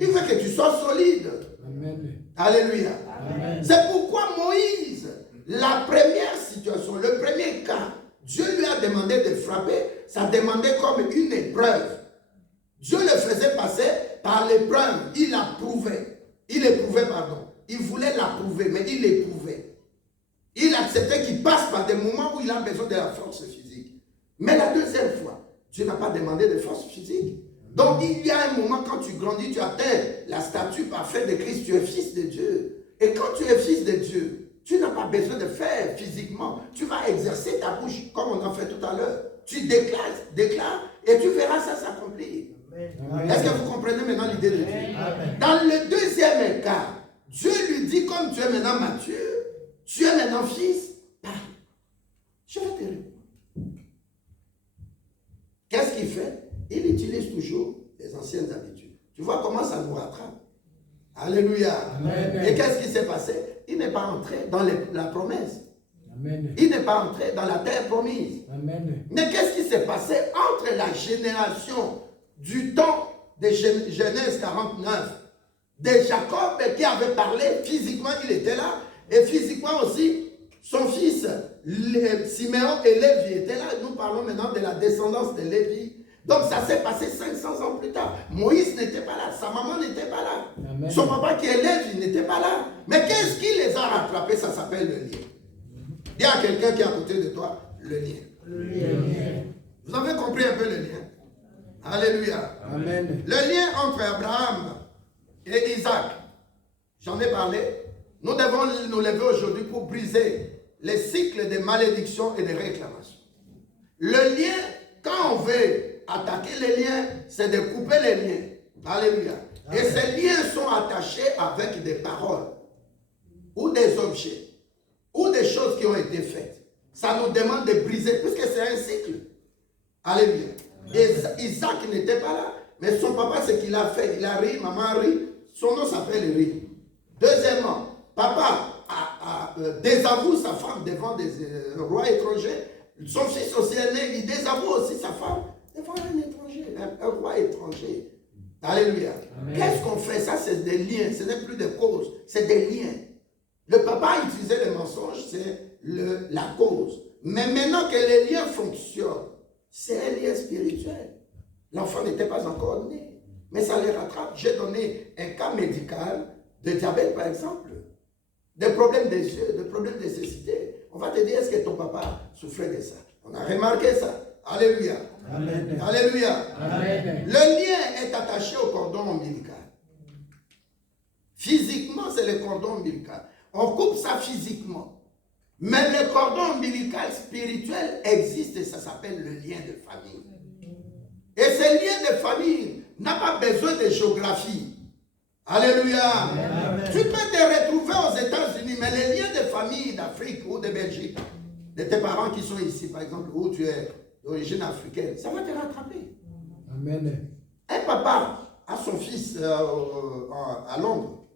Il veut que tu sois solide. Amen. Alléluia. Amen. C'est pourquoi Moïse, la première situation, le premier cas, Dieu lui a demandé de frapper, ça demandait comme une épreuve. Dieu le faisait passer par l'épreuve. Il l'approuvait. Il éprouvait, pardon. Il voulait l'approuver, mais il l'éprouvait. Il acceptait qu'il passe par des moments où il a besoin de la force physique. Mais la deuxième fois, Dieu n'a pas demandé de force physique. Donc il y a un moment quand tu grandis, tu atteins la statue parfaite de Christ, tu es fils de Dieu. Et quand tu es fils de Dieu, tu n'as pas besoin de faire physiquement. Tu vas exercer ta bouche comme on a fait tout à l'heure. Tu déclares et tu verras ça s'accomplir. Est-ce que vous comprenez maintenant l'idée de Dieu? Amen. Dans le deuxième cas, Dieu lui dit, comme tu es maintenant mature, tu es maintenant fils, parle. Je vais te répondre. Qu'est-ce qu'il fait? Il utilise toujours les anciennes habitudes. Tu vois comment ça nous rattrape? Alléluia. Amen. Et qu'est-ce qui s'est passé? Il n'est pas entré dans la promesse. Amen. Il n'est pas entré dans la terre promise. Amen. Mais qu'est-ce qui s'est passé entre la génération du temps de Genèse 49 de Jacob qui avait parlé, physiquement il était là, et physiquement aussi son fils Siméon et Lévi étaient là. Nous parlons maintenant de la descendance de Lévi. Donc ça s'est passé 500 ans plus tard. Moïse n'était pas là, sa maman n'était pas là. Amen. Son papa qui est Lévi n'était pas là. Mais qu'est-ce qui les a rattrapés? Ça s'appelle le lien. Il y a quelqu'un qui est à côté de toi, le lien. Le lien. Vous avez compris un peu le lien? Alléluia. Amen. Le lien entre Abraham et Isaac, j'en ai parlé. Nous devons nous lever aujourd'hui pour briser les cycles de malédiction et de réclamation. Le lien, quand on veut attaquer les liens, c'est de couper les liens. Alléluia. Amen. Et ces liens sont attachés avec des paroles ou des objets ou des choses qui ont été faites. Ça nous demande de briser, puisque c'est un cycle. Alléluia. Et Isaac n'était pas là, mais son papa, ce qu'il a fait, il a ri, maman a ri, son nom s'appelle Ri. Deuxièmement, papa désavoue sa femme devant des rois étrangers. Son fils aussi est né, il désavoue aussi sa femme devant un étranger, un roi étranger. Alléluia. Qu'est-ce qu'on fait? Ça, c'est des liens, ce n'est plus des causes, c'est des liens. Le papa a utilisé le mensonge, c'est la cause. Mais maintenant que les liens fonctionnent, c'est un lien spirituel. L'enfant n'était pas encore né, mais ça les rattrape. J'ai donné un cas médical de diabète, par exemple, des problèmes des yeux, des problèmes de cécité. On va te dire, est-ce que ton papa souffrait de ça? On a remarqué ça. Alléluia. Amen. Alléluia. Amen. Le lien est attaché au cordon ombilical. Physiquement, c'est le cordon ombilical. On coupe ça physiquement. Mais le cordon ombilical spirituel existe et ça s'appelle le lien de famille. Et ce lien de famille n'a pas besoin de géographie. Alléluia. Amen. Tu peux te retrouver aux États-Unis, mais les liens de famille d'Afrique ou de Belgique, de tes parents qui sont ici, par exemple, où tu es d'origine africaine, ça va te rattraper. Amen. Un papa a son fils à Londres,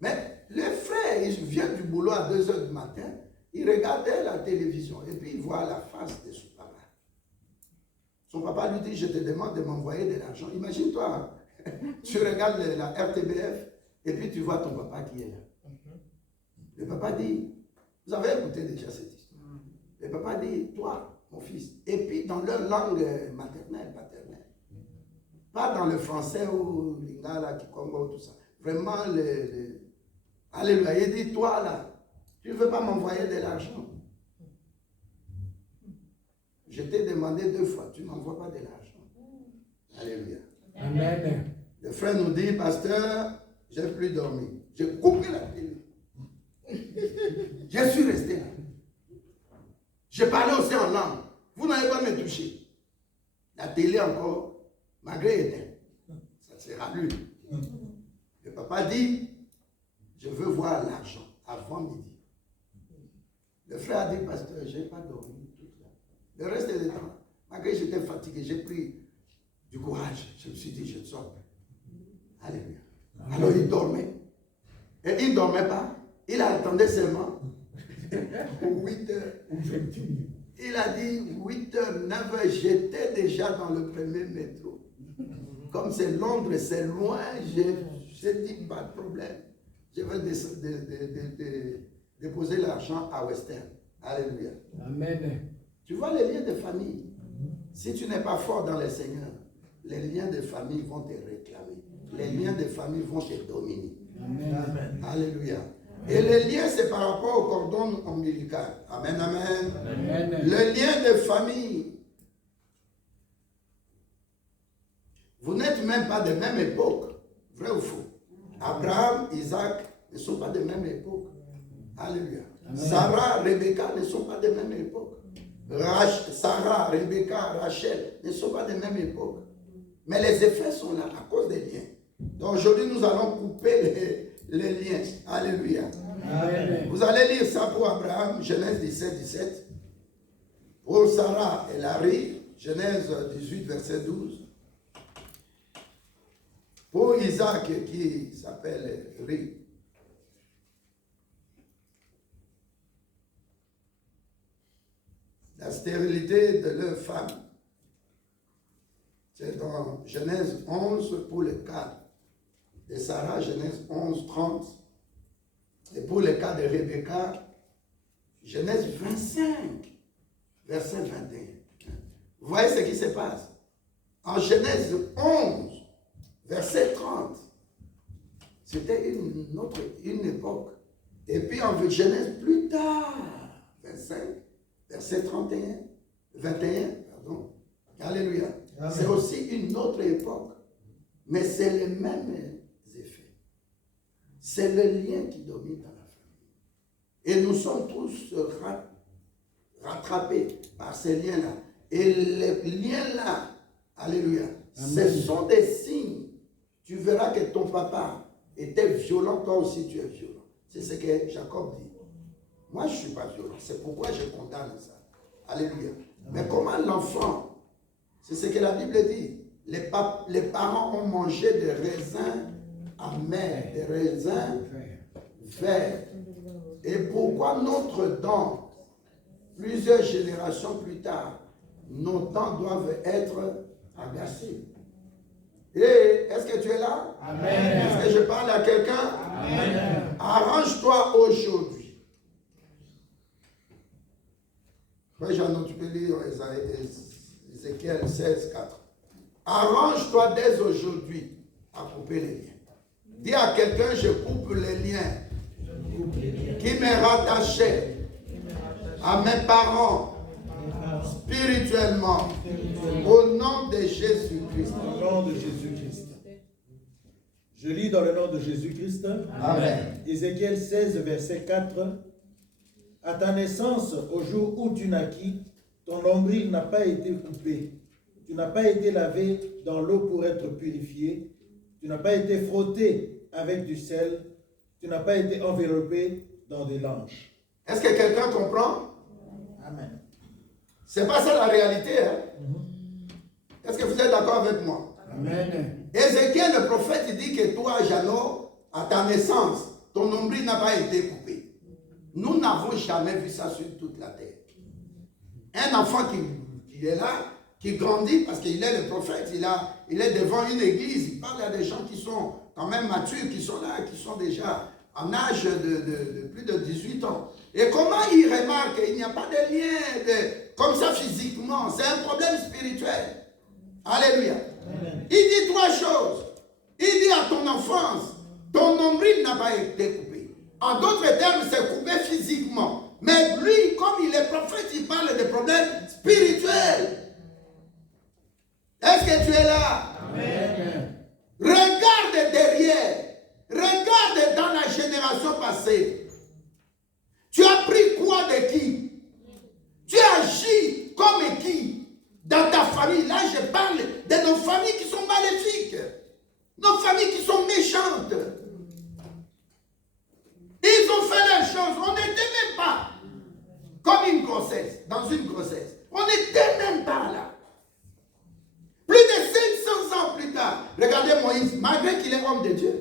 mais le frère, il vient du boulot à 2 h du matin, il regardait la télévision et puis il voit la face de son papa. Son papa lui dit, je te demande de m'envoyer de l'argent. Imagine-toi, tu regardes la RTBF et puis tu vois ton papa qui est là. Le papa dit, vous avez écouté déjà cette histoire. Le papa dit, toi, mon fils, et puis dans leur langue maternelle, paternelle. Pas dans le français ou lingala, kikongo, tout ça. Vraiment, alléluia. Il dit, toi là, tu ne veux pas m'envoyer de l'argent. Je t'ai demandé 2 fois, tu ne m'envoies pas de l'argent. Alléluia. Amen. Le frère nous dit, pasteur, je n'ai plus dormi. J'ai coupé la télé. Je suis resté là. J'ai parlé aussi en langue. Vous n'allez pas me toucher. La télé encore, malgré éteinte. Ça sera lui. Le papa dit, je veux voir l'argent avant midi. Le frère a dit, pasteur, je n'ai pas dormi toute la nuit. Le reste du temps, malgré que j'étais fatigué, j'ai pris du courage. Je me suis dit, je ne sors pas. Alléluia. Alors il dormait. Et il ne dormait pas. Il attendait seulement 8 h ou 21 h. Il a dit 8h, 9h, j'étais déjà dans le premier métro. Comme c'est Londres, c'est loin, j'ai dit pas de problème. Je vais déposer l'argent à Western. Alléluia. Amen. Tu vois les liens de famille. Si tu n'es pas fort dans le Seigneur, les liens de famille vont te réclamer. Les liens de famille vont te dominer. Amen. Alléluia. Et le lien, c'est par rapport au cordon ombilical. Amen, amen. Amen. Le lien de famille. Vous n'êtes même pas de même époque. Vrai ou faux? Abraham, Isaac ne sont pas de même époque. Alléluia. Amen. Sarah, Rebecca ne sont pas de même époque. Sarah, Rebecca, Rachel ne sont pas de même époque. Mais les effets sont là à cause des liens. Donc aujourd'hui, nous allons couper les liens. Alléluia. Amen. Vous allez lire ça pour Abraham, Genèse 17, 17. Pour Sarah et Larry, Genèse 18, verset 12. Pour Isaac qui s'appelle Ri. La stérilité de leur femme. C'est dans Genèse 11 pour le cas de Sarah, Genèse 11, 30. Et pour le cas de Rebecca, Genèse 25, verset 21. Vous voyez ce qui se passe. En Genèse 11, verset 30, c'était une époque. Et puis en Genèse plus tard, 25, verset 31, 21, pardon. Alléluia. C'est aussi une autre époque. Mais c'est les mêmes effets. C'est le lien qui domine dans la famille. Et nous sommes tous rattrapés par ces liens-là. Et les liens-là, alléluia, ce sont des signes. Tu verras que ton papa était violent, toi aussi tu es violent. C'est ce que Jacob dit. Moi, je ne suis pas violent. C'est pourquoi je condamne ça. Alléluia. Mais comment l'enfant, c'est ce que la Bible dit, les parents ont mangé des raisins amers, des raisins verts. Et pourquoi notre dent, plusieurs générations plus tard, nos dents doivent être agacées? Et est-ce que tu es là? Amen. Est-ce que je parle à quelqu'un? Amen. Arrange-toi aujourd'hui. Moi, j'en ai, tu peux lire Ézéchiel 16, 4. Arrange-toi dès aujourd'hui à couper les liens. Dis à quelqu'un, je coupe les liens qui me rattachaient à mes parents spirituellement au nom de Jésus-Christ. Au nom de Jésus-Christ. Je lis dans le nom de Jésus-Christ. Amen. Ézéchiel 16, verset 4. À ta naissance, au jour où tu naquis, ton nombril n'a pas été coupé. Tu n'as pas été lavé dans l'eau pour être purifié. Tu n'as pas été frotté avec du sel. Tu n'as pas été enveloppé dans des langes. Est-ce que quelqu'un comprend? Amen. C'est pas ça la réalité. Hein? Est-ce que vous êtes d'accord avec moi? Amen. Ézéchiel, le prophète, il dit que toi, Jeannot, à ta naissance, ton nombril n'a pas été coupé. Nous n'avons jamais vu ça sur toute la terre. Un enfant qui est là, qui grandit parce qu'il est le prophète, il est devant une église, il parle à des gens qui sont quand même matures, qui sont là, qui sont déjà en âge de plus de 18 ans. Et comment il remarque qu'il n'y a pas de lien comme ça physiquement? C'est un problème spirituel. Alléluia. Amen. Il dit trois choses. Il dit à ton enfance, ton nombril n'a pas été coupé. En d'autres termes, c'est coupé physiquement. Mais lui, comme il est prophète, il parle de problèmes spirituels. Est-ce que tu es là? Amen. Regarde derrière. Regarde dans la génération passée. Tu as pris quoi de qui? Tu agis comme qui? Dans ta famille. Là, je parle de nos familles qui sont maléfiques. Nos familles qui sont méchantes. Ils ont fait les choses. On n'était même pas comme une grossesse, dans une grossesse. On n'était même pas là. Plus de 500 ans plus tard, regardez Moïse, malgré qu'il est homme de Dieu,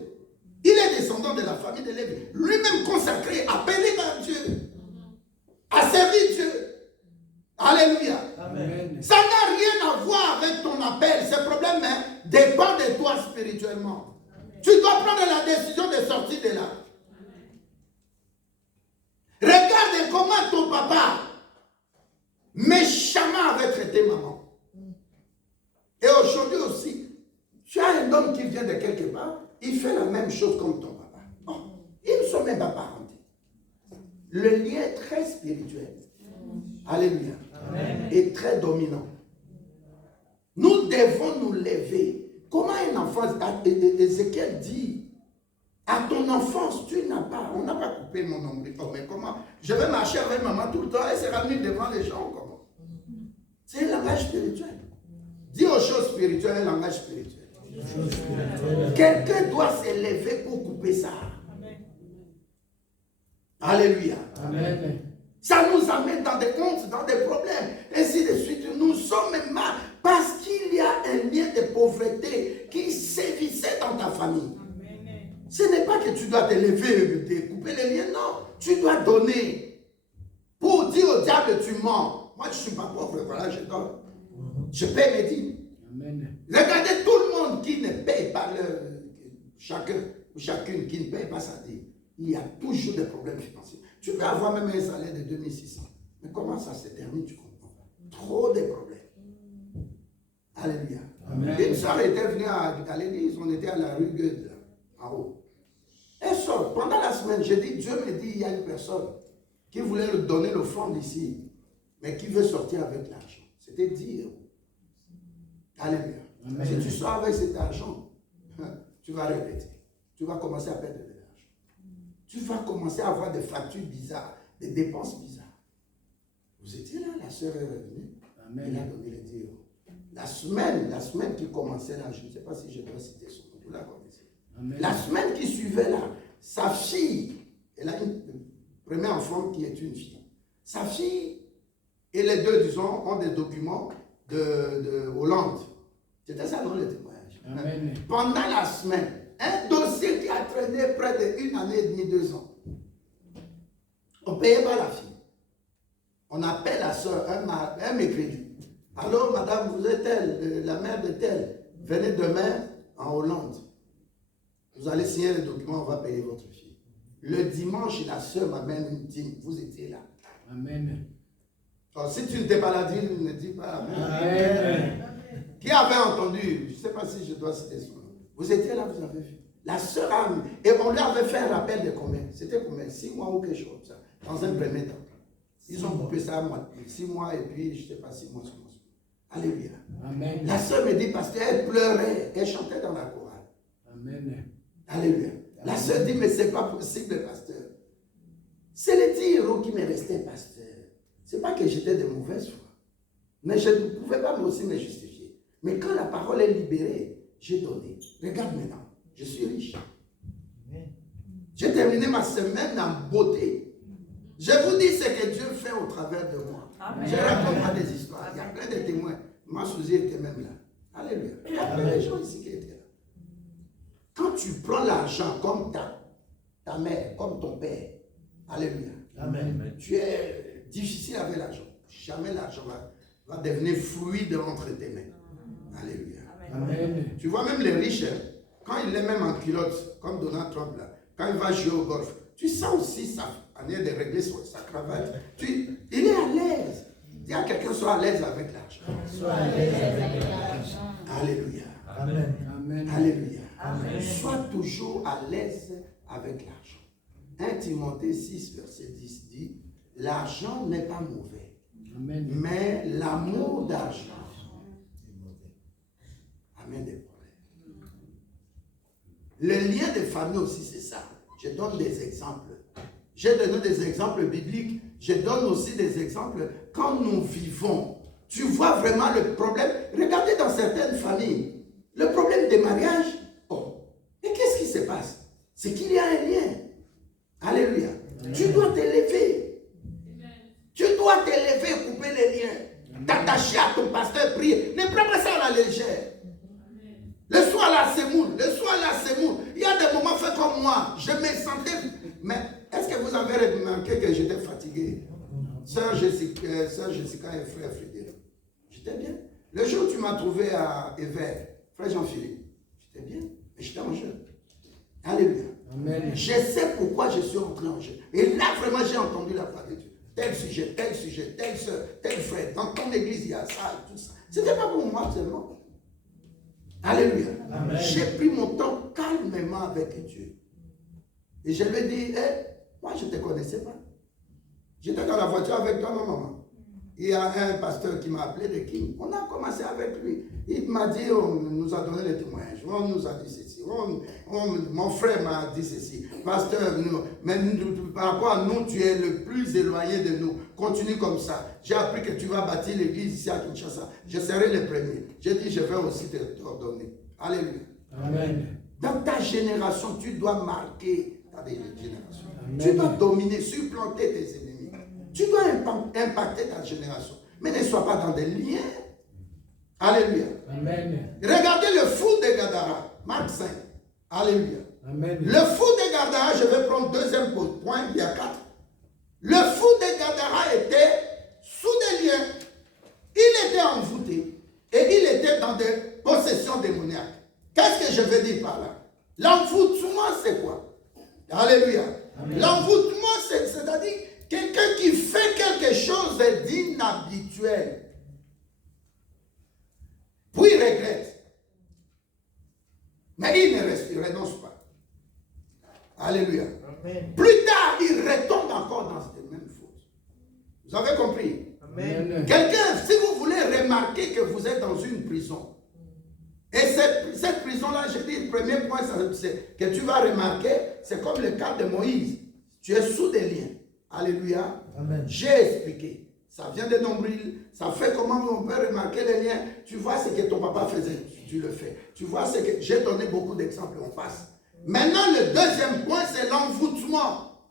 il est descendant de la famille de Lévi, lui-même consacré, appelé par Dieu, a servi Dieu. Alléluia. seulement. Tu dois prendre la décision de sortir de là. Regarde comment ton papa méchamment avait traité maman. Et aujourd'hui aussi, tu as un homme qui vient de quelque part, il fait la même chose comme ton papa. Oh, ils ne sont même pas parentés. Le lien est très spirituel. Alléluia. Amen. Et très dominant. Nous devons nous lever. Comment un enfant, Ézéchiel dit, à ton enfance, tu n'as pas, on n'a pas coupé mon nombril. Oh, mais comment? Je vais marcher avec maman tout le temps, elle s'est revenue devant les gens, comment? C'est un langage spirituel. Dis aux choses spirituelles, un langage spirituel. Quelqu'un doit s'élever pour couper ça. Amen. Alléluia. Amen. Ça nous amène dans des comptes, dans des problèmes, ainsi de suite. Nous sommes mal parce qu'il y a un lien de pauvreté qui sévissait dans ta famille. Amen. Ce n'est pas que tu dois te lever et couper les liens, non. Tu dois donner. Pour dire au diable, tu mens. Moi, je ne suis pas pauvre, voilà, je donne. Je paie mes dîmes. Amen. Regardez tout le monde qui ne paye pas chacun ou chacune qui ne paye pas sa dîme. Il y a toujours des problèmes financiers. Tu peux avoir même un salaire de 2600. Mais comment ça se termine, tu comprends pas. Trop de problèmes. Alléluia. Amen. Une soeur était venue à l'église, on était à la rue Goethe, en haut. Elle sort. Pendant la semaine, j'ai dit, Dieu me dit, il y a une personne qui voulait lui donner l'offrande ici, mais qui veut sortir avec l'argent. C'était 10 euros. Alléluia. Amen. Si tu sors avec cet argent, tu vas répéter. Tu vas commencer à perdre de l'argent. Tu vas commencer à avoir des factures bizarres, des dépenses bizarres. Vous étiez là, la sœur est revenue. Amen. Elle a donné les 10 euros. La semaine qui commençait là, je ne sais pas si je dois citer son nom, vous la connaissez. La semaine qui suivait là, sa fille, elle a une premier enfant qui est une fille. Sa fille et les deux, disons, ont des documents de Hollande. C'était ça dans le témoignage. Amen. Pendant la semaine, un dossier qui a traîné près d'1 année et demie, 2 ans. On ne payait pas la fille. On appelle la soeur un mercredi. Alors, madame, vous êtes elle, la mère de telle. Venez demain en Hollande. Vous allez signer les documents, on va payer votre fille. Le dimanche, la soeur m'amène une dîme. Vous étiez là. Amen. Alors, si tu ne t'es pas là, ne dis pas Amen. Amen. Qui avait entendu? Je ne sais pas si je dois citer son nom. Vous étiez là, vous avez vu. La sœur a eu. Et on lui avait fait un rappel de combien? C'était combien? 6 mois ou quelque chose comme ça. Dans un premier temps. Ils ont coupé ça à moi. 6 mois et puis, je ne sais pas, 6 mois. Alléluia. Amen. La sœur me dit, parce qu'elle pleurait. Elle chantait dans la chorale. Amen. Alléluia. La sœur dit, mais ce n'est pas possible, pasteur. C'est les 10 euros qui me restaient, pasteur. Ce n'est pas que j'étais de mauvaise foi. Mais je ne pouvais pas aussi me justifier. Mais quand la parole est libérée, j'ai donné. Regarde maintenant, je suis riche. J'ai terminé ma semaine en beauté. Je vous dis ce que Dieu fait au travers de moi. Amen. Je raconte des histoires. Il y a plein de témoins. Ma Suzy était même là. Alléluia. Il y a plein de gens ici qui étaient là. Quand tu prends l'argent comme ta mère, comme ton père, alléluia. Amen. Tu es difficile avec l'argent. Jamais l'argent va devenir fluide entre tes mains. Alléluia. Amen. Tu vois même les riches, quand il est même en culotte, comme Donald Trump là, quand il va jouer au golf, tu sens aussi sa manière de régler sa cravate. Il est à l'aise. Dis à quelqu'un, sois à l'aise avec l'argent. Sois à l'aise avec l'argent. Alléluia. Amen. Amen. Alléluia. Amen. Sois toujours à l'aise avec l'argent. 1 Timothée 6, verset 10 dit, l'argent n'est pas mauvais. Amen. Mais l'amour d'argent amène des problèmes. Le lien de famille aussi, c'est ça. Je donne des exemples. J'ai donné des exemples bibliques. Je donne aussi des exemples quand nous vivons. Tu vois vraiment le problème. Regardez dans certaines familles, le problème des mariages. Oh, et qu'est-ce qui se passe? C'est qu'il y a un lien. Alléluia. Amen. Tu dois t'élever. Tu dois t'élever, couper les liens. T'attacher à ton pasteur, prier. Ne prends pas ça à la légère. Le soir là, c'est mou. Le soir là, c'est mou. Il y a des moments faits comme moi. Je me sentais. Mais est-ce que vous avez remarqué que j'étais fatigué? Sœur Jessica et frère Frédéric. J'étais bien. Le jour où tu m'as trouvé à Évert, frère Jean-Philippe, j'étais bien. Mais j'étais en jeûne. Alléluia. Amen. Je sais pourquoi je suis entré en jeûne. Et là, vraiment, j'ai entendu la voix de Dieu. Tel sujet, telle soeur, tel frère. Dans ton église, il y a ça, tout ça. Ce n'était pas pour moi seulement. Alléluia. J'ai pris mon temps calmement avec Dieu. Et je lui ai dit, moi, je ne te connaissais pas. J'étais dans la voiture avec toi, maman. Il y a un pasteur qui m'a appelé de King. On a commencé avec lui. Il m'a dit, on nous a donné les témoignages. On nous a dit ceci. Mon frère m'a dit ceci. Pasteur, par rapport à nous, tu es le plus éloigné de nous. Continue comme ça. J'ai appris que tu vas bâtir l'église ici à Kinshasa. Je serai le premier. J'ai dit, je vais aussi t'ordonner. Alléluia. Amen. Dans ta génération, tu dois marquer ta génération. Amen. Tu dois dominer, supplanter tes ennemis. Tu dois impacter ta génération. Mais ne sois pas dans des liens. Alléluia. Amen. Regardez le fou de Gadara. Marc 5. Alléluia. Amen. Le fou de Gadara, je vais prendre deuxième point, il y a 4. Le fou de Gadara était sous des liens. Il était envoûté. Et il était dans des possessions démoniaques. Qu'est-ce que je veux dire par là? L'envoûtement, c'est quoi? Alléluia. L'envoûtement, c'est-à-dire quelqu'un qui fait quelque chose d'inhabituel. Puis il regrette. Mais il ne renonce pas. Alléluia. Amen. Plus tard, il retombe encore dans cette même faute. Vous avez compris? Amen. Quelqu'un, si vous voulez remarquer que vous êtes dans une prison, et cette prison-là, je dis, le premier point que tu vas remarquer, c'est comme le cas de Moïse. Tu es sous des liens. Alléluia. Amen. J'ai expliqué. Ça vient de nombril. Ça fait comment on peut remarquer les liens. Tu vois ce que ton papa faisait. Tu le fais. Tu vois ce que... J'ai donné beaucoup d'exemples. On passe. Maintenant, le deuxième point, c'est l'envoûtement.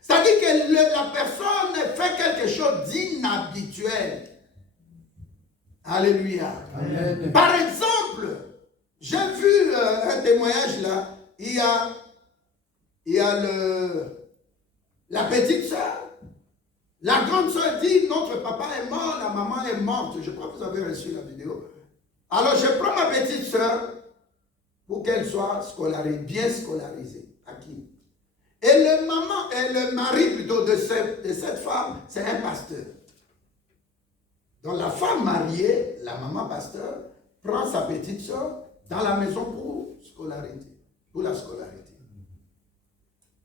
C'est-à-dire que la personne fait quelque chose d'inhabituel. Alléluia. Amen. Par exemple, j'ai vu un témoignage là. Il y a la petite soeur. La grande soeur dit, notre papa est mort, la maman est morte. Je crois que vous avez reçu la vidéo. Alors je prends ma petite soeur pour qu'elle soit scolarisée, bien scolarisée. À qui? Et le mari plutôt de cette femme, c'est un pasteur. Donc la femme mariée, la maman pasteur, prend sa petite soeur dans la maison pour la scolarité.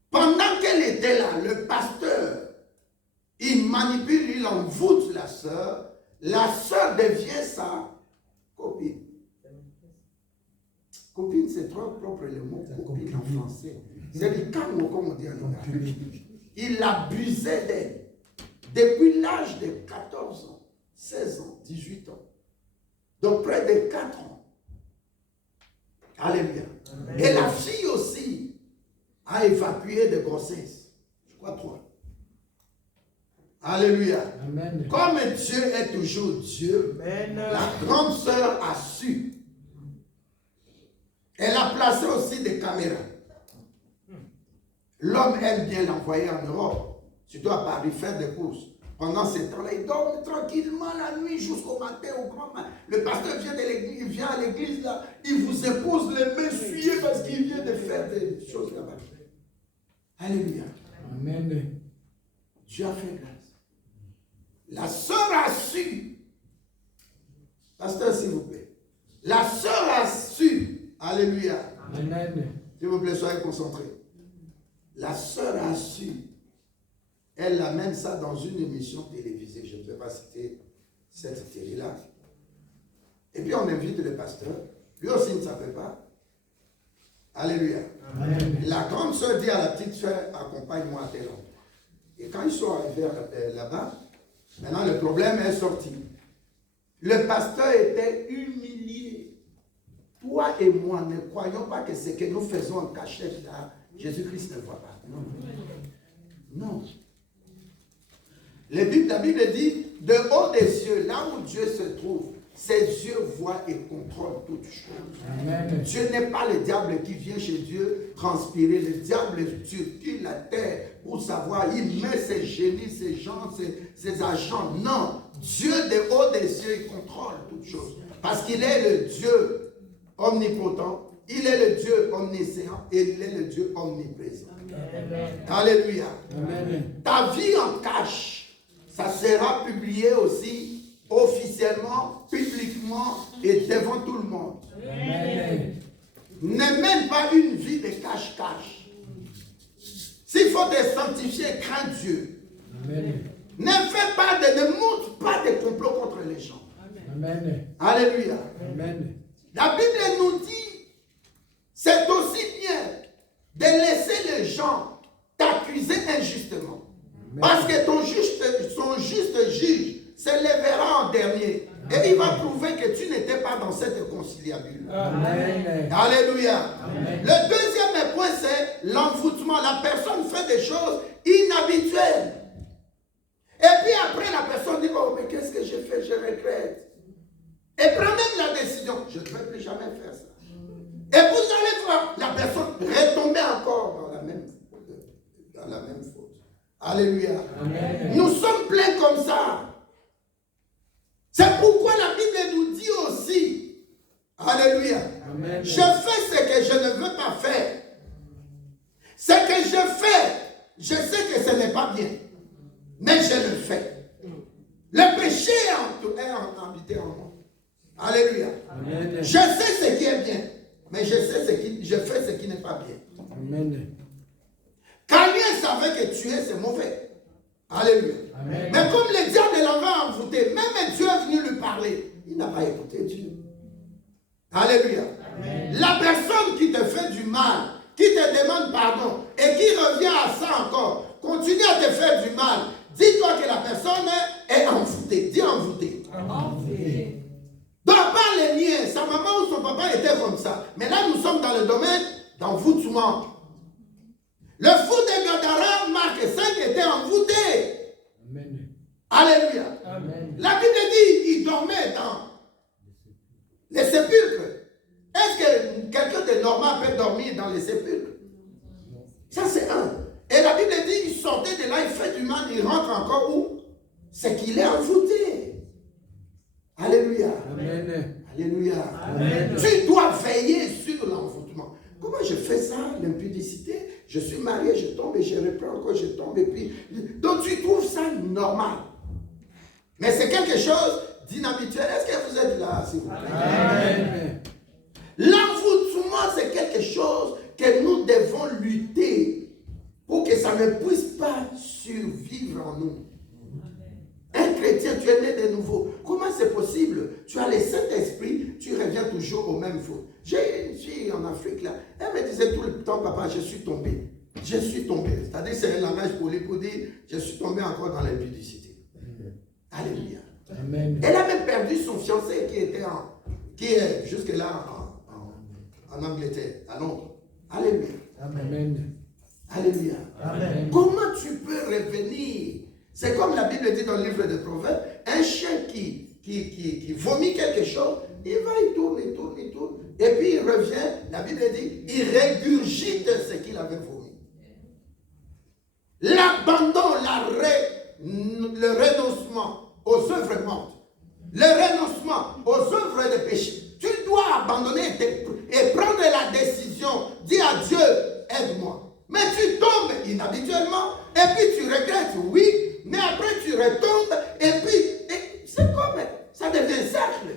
Pendant qu'elle était là, le pasteur, il manipule, il envoûte la sœur devient sa copine. Copine, c'est trop propre le mot copine en français. C'est du calme, comme on dit en anglais. Il abusait d'elle depuis l'âge de 14 ans, 16 ans, 18 ans. Donc près de 4 ans. Alléluia. Amen. Et la fille aussi a évacué de grossesse. Je crois 3. Alléluia. Amen. Comme Dieu est toujours Dieu, Amen. La grande sœur a su. Elle a placé aussi des caméras. L'homme aime bien l'envoyer en Europe, surtout à Paris, faire des courses. Pendant ces temps-là, il dort tranquillement la nuit jusqu'au matin, au grand matin. Le pasteur vient de l'église, il vient à l'église là, il vous épouse les mains souillées parce qu'il vient de faire des choses là-bas. Alléluia. Amen. Dieu a fait grâce. La sœur a su. Pasteur, s'il vous plaît. La sœur a su. Alléluia. Amen. S'il vous plaît, soyez concentrés. La sœur a su. Elle amène ça dans une émission télévisée. Je ne vais pas citer cette télé-là. Et puis on invite le pasteur. Lui aussi ne savait pas. Alléluia. Amen. La grande sœur dit à la petite sœur, accompagne-moi à tel endroit. Et quand ils sont arrivés là-bas, maintenant le problème est sorti. Le pasteur était humilié. Toi et moi ne croyons pas que ce que nous faisons en cachette là, Jésus-Christ ne voit pas. Non. Non. La Bible dit, de haut des cieux, là où Dieu se trouve, ses yeux voient et contrôlent toutes choses. Amen. Dieu n'est pas le diable qui vient chez Dieu transpirer. Le diable circule la terre pour savoir, il met ses génies, ses gens, ses agents. Non, Dieu de haut des cieux, il contrôle toutes choses. Parce qu'il est le Dieu omnipotent, Il est le Dieu omniscient et il est le Dieu omniprésent. Amen. Alléluia. Amen. Ta vie en cache, ça sera publié aussi officiellement, publiquement et devant tout le monde. Amen. Ne mène pas une vie de cache-cache. S'il faut te sanctifier, crains Dieu. Amen. Ne montre pas des complots contre les gens. Amen. Alléluia. Amen. La Bible nous dit, c'est aussi bien de laisser les gens t'accuser injustement. Amen. Parce que son juste juge se lèvera en dernier. Amen. Et il va prouver que tu n'étais pas dans cette conciliabule. Amen. Alléluia. Amen. Le deuxième point, c'est l'envoûtement. La personne fait des choses inhabituelles. Et puis après, la personne dit, oh, mais qu'est-ce que j'ai fait? Je regrette. Et prend même la décision, je ne vais plus jamais faire ça. Et vous allez voir la personne retomber encore dans la même faute. Alléluia. Amen. Nous sommes pleins comme ça. C'est pourquoi la Bible nous dit aussi, alléluia, amen, je fais ce que je ne veux pas faire. Ce que je fais, je sais que ce n'est pas bien, mais je le fais. Le péché est habité en moi. Alléluia. Amen. Je sais ce qui est bien, mais je fais ce qui n'est pas bien. Amen. Caïn savait que tuer c'est mauvais. Alléluia. Amen. Mais comme le diable l'avait envoûté, même Dieu est venu lui parler, il n'a pas écouté Dieu. Alléluia. Amen. La personne qui te fait du mal, qui te demande pardon et qui revient à ça encore, continue à te faire du mal. Dis-toi que la personne est envoûtée. Dis envoûtée. Envoûtée. Donc, pas les miens, sa maman ou son papa était comme ça. Mais là, nous sommes dans le domaine d'envoûtement. Le fou de Gadara, Marc 5, était envoûté. Amen. Alléluia. Amen. La Bible dit il dormait dans les sépulcres. Est-ce que quelqu'un de normal peut dormir dans les sépulcres? Ça, c'est un. Et la Bible dit il sortait de là, il fait du mal, il rentre encore où? C'est qu'il est envoûté. Alléluia. Amen. Alléluia. Amen. Tu dois veiller sur l'envoûtement. Comment je fais ça, l'impudicité? Je suis marié, je tombe et je reprends encore, je tombe et puis... Donc tu trouves ça normal. Mais c'est quelque chose d'inhabituel. Est-ce que vous êtes là, s'il vous plaît? Amen. L'envoûtement, c'est quelque chose que nous devons lutter pour que ça ne puisse pas survivre en nous. Un chrétien, tu es né de nouveau. Comment c'est possible? Tu as le Saint-Esprit, tu reviens toujours aux mêmes fautes. J'ai une fille en Afrique là, elle me disait tout le temps, papa, je suis tombé. Je suis tombé. C'est-à-dire c'est un langage poli pour dire, je suis tombé encore dans l'impudicité. Alléluia. Amen. Elle a même perdu son fiancé qui est jusque-là en Angleterre, à Londres. Alléluia. Amen. Alléluia. Amen. Comment tu peux revenir? C'est comme la Bible dit dans le livre de Proverbes, un chien qui vomit quelque chose, il va, il tourne, et puis il revient, la Bible dit, il régurgite ce qu'il avait vomi. L'abandon, le renoncement aux œuvres mortes, le renoncement aux œuvres de péché, tu dois abandonner et prendre la décision, dire à Dieu, aide-moi. Mais tu tombes inhabituellement, et puis tu regrettes, oui, mais après tu retombes, et puis, c'est comme, ça devient un cercle.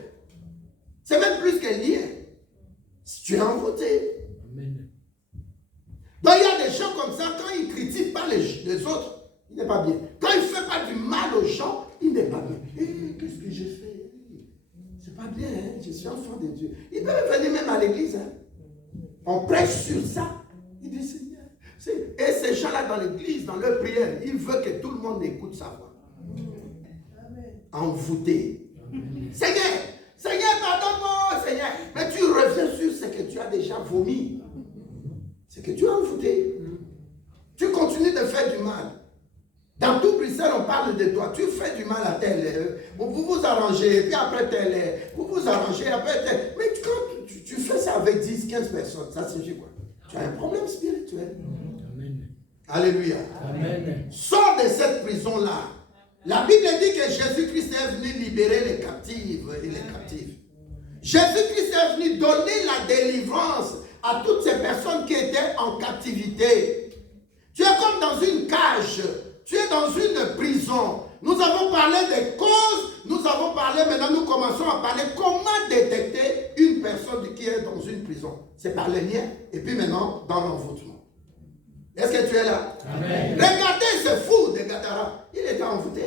C'est même plus qu'un lien. Si tu es envoûté. Amen. Donc il y a des gens comme ça, quand ils ne critiquent pas les autres, il n'est pas bien. Quand il ne fait pas du mal aux gens, il n'est pas bien. Qu'est-ce que j'ai fait? C'est pas bien, hein? Je suis enfant de Dieu. Ils peuvent venir même à l'église. Hein? On prêche sur ça. Il dit, Seigneur. Et ces gens-là dans l'église, dans leur prière, ils veulent que tout le monde écoute sa voix. Envoûté. Seigneur, pardonne-moi, Seigneur. Mais tu reviens sur ce que tu as déjà vomi. C'est que tu as envoûté. Tu continues de faire du mal. Dans tout Bruxelles, on parle de toi. Tu fais du mal à tel. Vous vous arrangez, puis après tel. Vous vous arrangez, après tel. Mais quand tu fais ça avec 10, 15 personnes, ça signifie quoi? Tu as un problème spirituel. Amen. Alléluia. Amen. Sors de cette prison-là. La Bible dit que Jésus-Christ est venu libérer les captifs et les captifs. Jésus-Christ est venu donner la délivrance à toutes ces personnes qui étaient en captivité. Tu es comme dans une cage, tu es dans une prison. Nous avons parlé des causes, nous avons parlé, maintenant nous commençons à parler comment détecter une personne qui est dans une prison. C'est par les liens et puis maintenant dans l'envoûtement. Est-ce que tu es là? Amen. Regardez ce fou de Gadara, il était envoûté.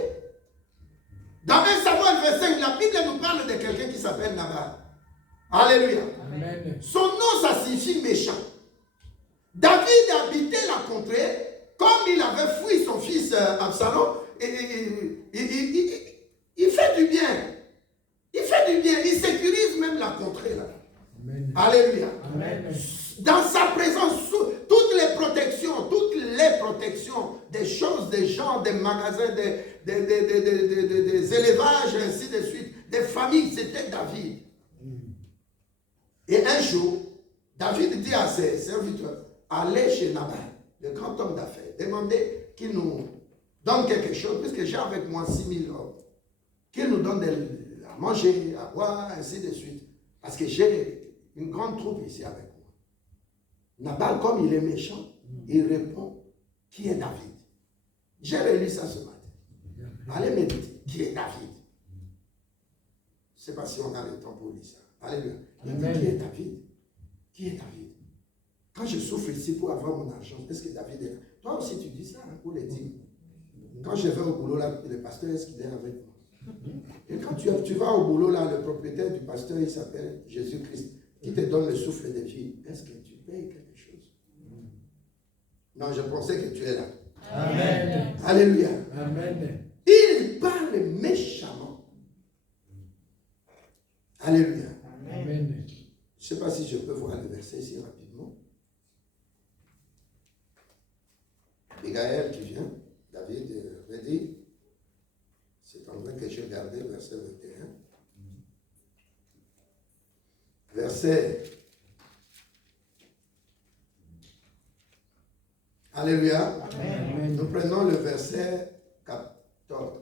Dans 1 Samuel verset 5, la Bible nous parle de quelqu'un qui s'appelle Nabal. Alléluia. Amen. Son nom, ça signifie méchant. David habitait la contrée, comme il avait fui son fils Absalom, il fait du bien. Il fait du bien. Il sécurise même la contrée là. Amen. Alléluia. Amen. Dans sa présence, toutes les protections, des choses, des gens, des magasins, des élevages, ainsi de suite, des familles, c'était David. Et un jour, David dit à ses serviteurs, allez chez Nabal, le grand homme d'affaires, demandez qu'il nous donne quelque chose, puisque j'ai avec moi 6000 hommes, qu'il nous donne à manger, à boire, ainsi de suite, parce que j'ai une grande troupe ici avec moi. Nabal, comme il est méchant, il répond, qui est David? J'ai relu ça ce matin. Allez méditer, qui est David? Je ne sais pas si on a le temps pour lire ça. Alléluia. Il dit, qui est David? Qui est David? Quand je souffre ici pour avoir mon argent, est-ce que David est là? Toi aussi tu dis ça pour les dire. Quand je vais au boulot là, le pasteur, est-ce qu'il est avec moi? Et quand tu vas au boulot là, le propriétaire du pasteur, il s'appelle Jésus-Christ, qui te donne le souffle de vie. Est-ce que tu payes quelque chose? Non, je pensais que tu es là. Amen. Alléluia. Amen. Il parle méchamment. Alléluia. Amen. Je ne sais pas si je peux voir le verset ici rapidement. Abigail qui vient, David redit, c'est en vrai que j'ai gardé verset 21. Verset. Alléluia. Amen. Nous prenons le verset 14.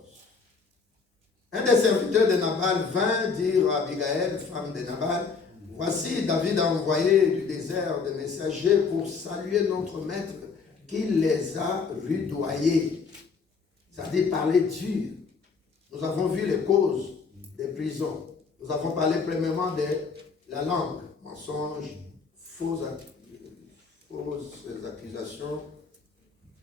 Un des serviteurs de Nabal vint dire à Abigail, femme de Nabal, voici David a envoyé du désert des messagers pour saluer notre maître qui les a rudoyés. C'est-à-dire parler dur. Nous avons vu les causes des prisons. Nous avons parlé premièrement de la langue, mensonges, fausses accusations,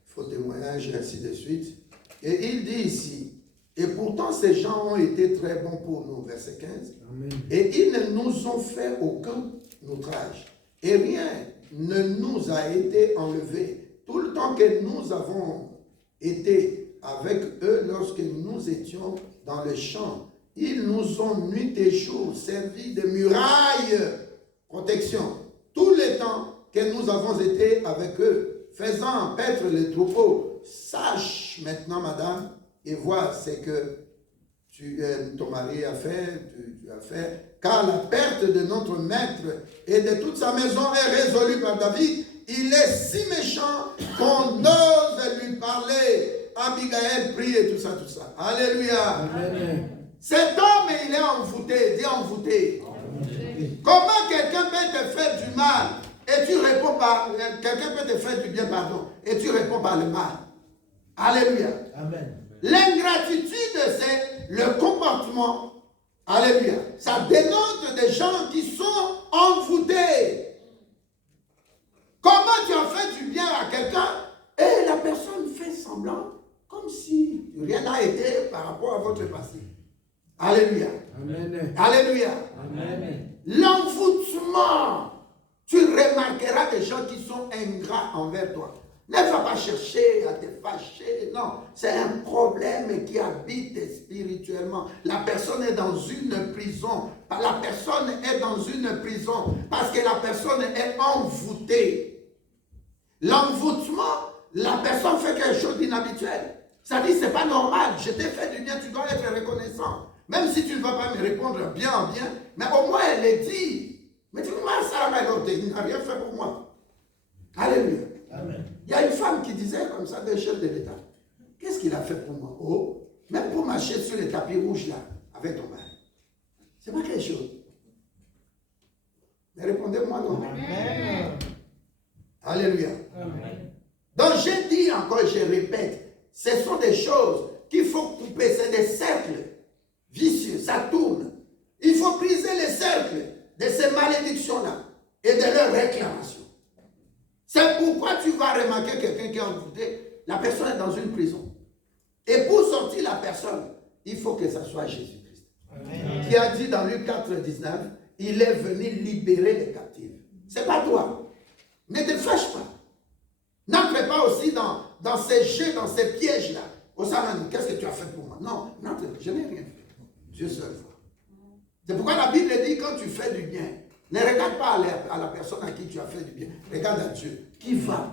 faux témoignages, et ainsi de suite. Et il dit ici, et pourtant ces gens ont été très bons pour nous, verset 15. Amen. Et ils ne nous ont fait aucun outrage. Et rien ne nous a été enlevé. Tout le temps que nous avons été avec eux lorsque nous étions dans le champ, ils nous ont nuit et jour servi de muraille, protection. Tout le temps que nous avons été avec eux, faisant paître les troupeaux. Sache maintenant, madame, et vois ce que ton mari a fait, tu as fait, car la perte de notre maître et de toute sa maison est résolue par David. Il est si méchant qu'on ose lui parler. Abigail prie et tout ça, tout ça. Alléluia. Amen. Cet homme, il est envoûté. Dis envoûté. Comment quelqu'un peut te faire du mal et tu réponds par... Quelqu'un peut te faire du bien, pardon, et tu réponds par le mal. Alléluia. Amen. L'ingratitude, c'est le comportement. Alléluia. Ça dénote des gens qui sont envoûtés. Comment tu as fait du bien à quelqu'un et la personne fait semblant comme si rien n'a été par rapport à votre passé. Alléluia. Amen. Alléluia. Amen. L'envoûtement. Tu remarqueras des gens qui sont ingrats envers toi. Ne va pas chercher à te fâcher. Non, c'est un problème qui habite spirituellement. La personne est dans une prison. La personne est dans une prison parce que la personne est envoûtée. L'envoûtement, la personne fait quelque chose d'inhabituel. Ça dit, c'est pas normal. Je t'ai fait du bien, tu dois être reconnaissant. Même si tu ne vas pas me répondre bien, mais au moins elle est dit. Mais tu m'as ça, il n'a rien fait pour moi. Alléluia. Amen. Il y a une femme qui disait comme ça d'un chef de l'État. Qu'est-ce qu'il a fait pour moi? Oh, même pour marcher sur les tapis rouges là, avec ton mari. C'est pas quelque chose. Mais répondez-moi non. Amen. Alléluia. Amen. Donc j'ai dit encore, je répète, ce sont des choses qu'il faut couper, c'est des cercles vicieux, ça tourne. Il faut briser les cercles de ces malédictions-là et de leurs réclamations. C'est pourquoi tu vas remarquer quelqu'un qui est envoûté, la personne est dans une prison. Et pour sortir la personne, il faut que ce soit Jésus-Christ. Qui a dit dans Luc 4, 19, il est venu libérer les captifs. Ce n'est pas toi. Ne te fâche pas. N'entre pas aussi dans ces jeux, dans ces pièges-là. Qu'est-ce que tu as fait pour moi? Non, n'entre pas. Je n'ai rien fait. Dieu seul voit. C'est pourquoi la Bible dit quand tu fais du bien, ne regarde pas à la personne à qui tu as fait du bien. Regarde à Dieu qui va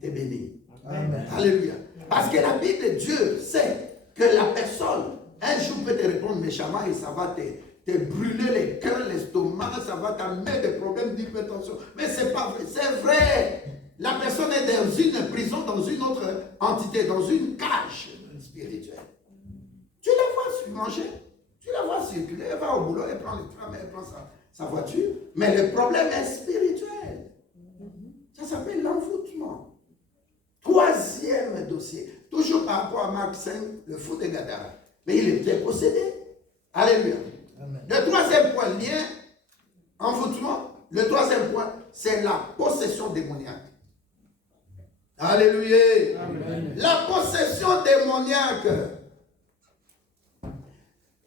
te bénir. Amen. Alléluia. Parce que la Bible, Dieu sait que la personne, un jour peut te répondre méchamment et ça va te brûler les cœurs, l'estomac, ça va t'amener des problèmes d'hypertension. Mais ce n'est pas vrai, c'est vrai. La personne est dans une prison, dans une autre entité, dans une cage spirituelle. Tu la vois manger, tu la vois circuler, elle va au boulot, elle prend le tram, elle prend sa voiture. Mais le problème est spirituel. Ça s'appelle l'envoûtement. Troisième dossier, toujours par rapport à Marc 5, le fou de Gadara. Mais il était possédé. Alléluia. Amen. Le troisième point, lien, envoûtement. Le troisième point, c'est la possession démoniaque. Alléluia. Amen. La possession démoniaque,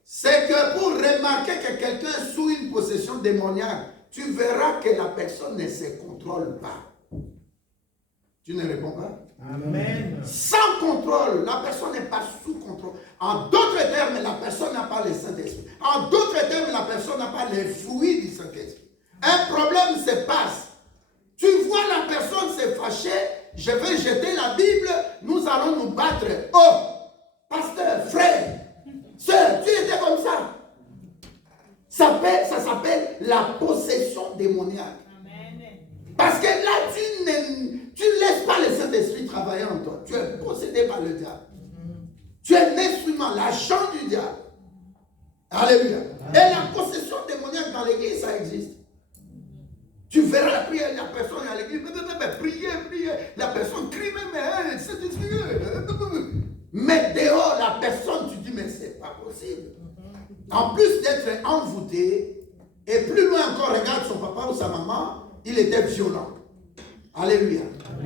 c'est que pour remarquer que quelqu'un est sous une possession démoniaque, tu verras que la personne ne se contrôle pas. Tu ne réponds pas? Amen. Sans contrôle, la personne n'est pas sous contrôle. En d'autres termes, la personne n'a pas le Saint-Esprit. En d'autres termes, la personne n'a pas les fruits du Saint-Esprit. Un problème se passe. Tu vois la personne se fâcher, je vais jeter la Bible, nous allons nous battre. Oh, pasteur, frère, sœur, tu étais comme ça. Ça s'appelle la possession démoniaque. Parce que là, tu ne laisses pas le Saint-Esprit travailler en toi. Tu es possédé par le diable. Tu es l'instrument, l'agent du diable. Alléluia. Et la possession démoniaque dans l'église, ça existe. Tu verras la prière, la personne à l'église, prier, la personne crie, mais Saint-Esprit. Mais dehors, la personne, tu dis, mais c'est pas possible. En plus d'être envoûté, et plus loin encore, regarde son papa ou sa maman, il était violent. Alléluia.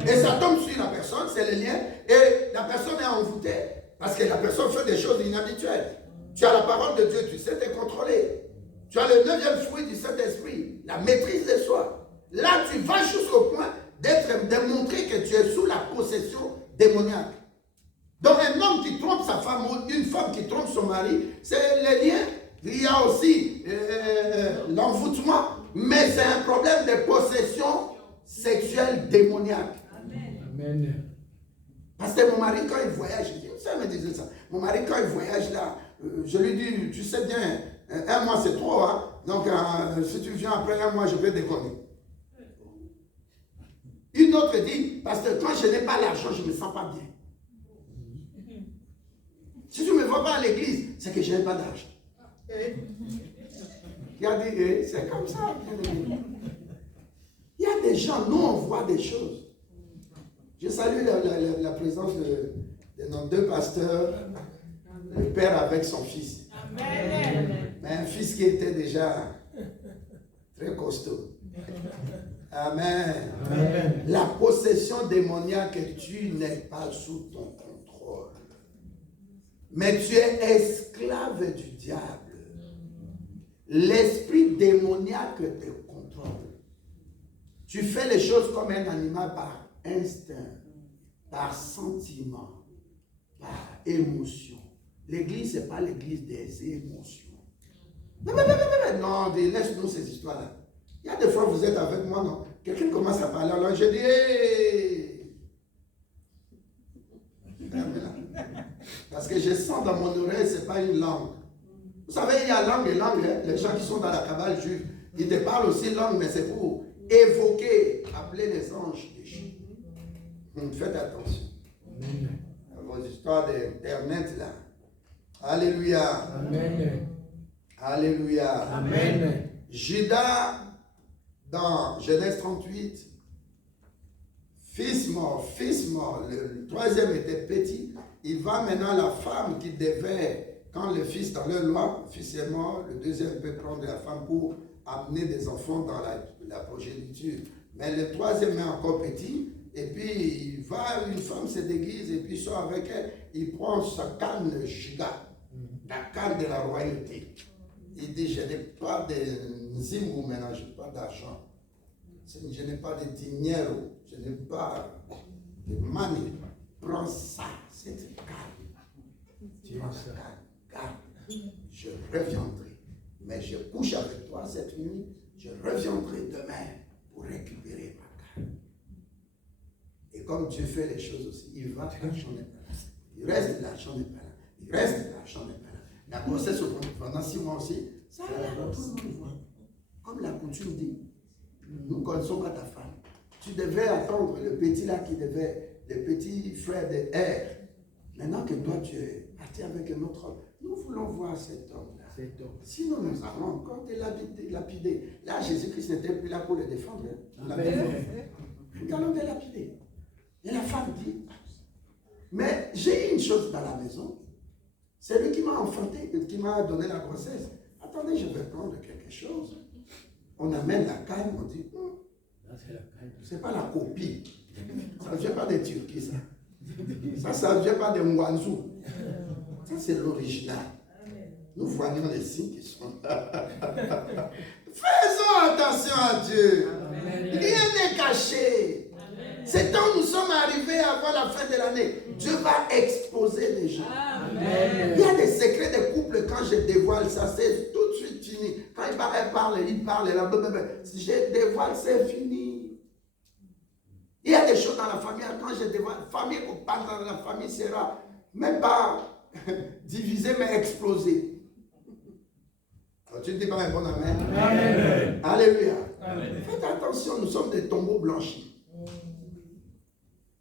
Et ça tombe sur la personne, c'est le lien. Et la personne est envoûtée parce que la personne fait des choses inhabituelles. Tu as la parole de Dieu, tu sais te contrôler. Tu as le 9e fruit du Saint-Esprit, la maîtrise de soi. Là, tu vas jusqu'au point de montrer que tu es sous la possession démoniaque. Donc, un homme qui trompe sa femme ou une femme qui trompe son mari, c'est le lien. Il y a aussi l'envoûtement, mais c'est un problème de possession sexuelle démoniaque. Amen. Parce que mon mari, quand il voyage, ça me disait ça. Mon mari, quand il voyage là, je lui dis, tu sais bien, un mois c'est trop, hein? Donc si tu viens après un mois, je vais déconner. Une autre dit, parce que quand je n'ai pas l'argent, je ne me sens pas bien. Si tu ne me vois pas à l'église, c'est que je n'ai pas d'argent. Il a dit, c'est comme ça. Il y a des gens, nous on voit des choses. Je salue la présence de nos deux pasteurs, le père avec son fils. Amen. Mais un fils qui était déjà très costaud. Amen. Amen. La possession démoniaque, tu n'es pas sous ton contrôle. Mais tu es esclave du diable. L'esprit démoniaque te contrôle. Tu fais les choses comme un animal par instinct, par sentiment, par émotion. L'église, ce n'est pas l'église des émotions. Non, laisse-nous ces histoires-là. Il y a des fois, vous êtes avec moi, non? Quelqu'un commence à parler, alors je dis, hey! Parce que je sens dans mon oreille, ce n'est pas une langue. Vous savez, il y a langue et langue. Hein? Les gens qui sont dans la cabale juive, ils te parlent aussi langue, mais c'est pour évoquer, appeler les anges déchus. Faites attention. À vos histoires d'internet là. Alléluia. Amen. Alléluia. Amen. Judas dans Genèse 38, fils mort, le troisième était petit. Il va maintenant la femme qui devait, quand le fils dans leur loi, le fils est mort, le deuxième peut prendre la femme pour amener des enfants dans la progéniture. Mais le troisième est encore petit, et puis il va, une femme se déguise, et puis il sort avec elle, il prend sa canne giga, la canne de la royauté. Il dit, je n'ai pas de zimou maintenant, je n'ai pas d'argent. Je n'ai pas de dinero, je n'ai pas de money. Prends ça, cette canne. Prends ça, garde. Je reviendrai. Mais je couche avec toi cette nuit, je reviendrai demain pour récupérer ma canne. Et comme Dieu fait les choses aussi, il va, l'argent n'est pas là. Il reste de l'argent n'est pas là. Il reste de l'argent n'est pas là. La grossesse pendant 6 mois aussi, ça là, tout le monde voit. Comme la coutume dit, nous ne connaissons pas ta femme. Tu devais attendre le petit là qui devait, le petit frère de R. Maintenant que toi tu es parti avec un autre homme, nous voulons voir cet homme-là. Sinon nous allons encore te lapider. Là, Jésus-Christ n'était plus là pour le défendre. Nous allons te lapider. Et la femme dit, mais j'ai une chose dans la maison. C'est lui qui m'a enfanté, qui m'a donné la grossesse. Attendez, je vais prendre quelque chose. On amène la canne, on dit, c'est pas la copie. Ça ne vient pas des Turquie, ça. Ça ne vient pas des Mwanzou. Ça, c'est l'original. Nous voyons les signes qui sont là. Faisons attention à Dieu. Rien n'est caché. C'est quand nous sommes arrivés avant la fin de l'année. Dieu va exposer les gens. Amen. Il y a des secrets de couple, quand je dévoile ça, c'est tout de suite fini. Quand il parle, si je dévoile, c'est fini. Il y a des choses dans la famille, quand je dévoile, famille ou pas dans la famille sera même pas divisée, mais explosée. Tu ne dis pas un bon amen? Amen. Alléluia. Amen. Faites attention, nous sommes des tombeaux blanchis.